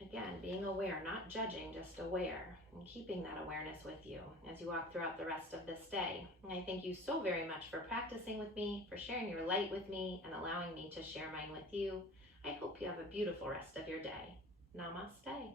again, being aware, not judging, just aware, and keeping that awareness with you as you walk throughout the rest of this day. And I thank you so very much for practicing with me, for sharing your light with me, and allowing me to share mine with you. I hope you have a beautiful rest of your day. Namaste.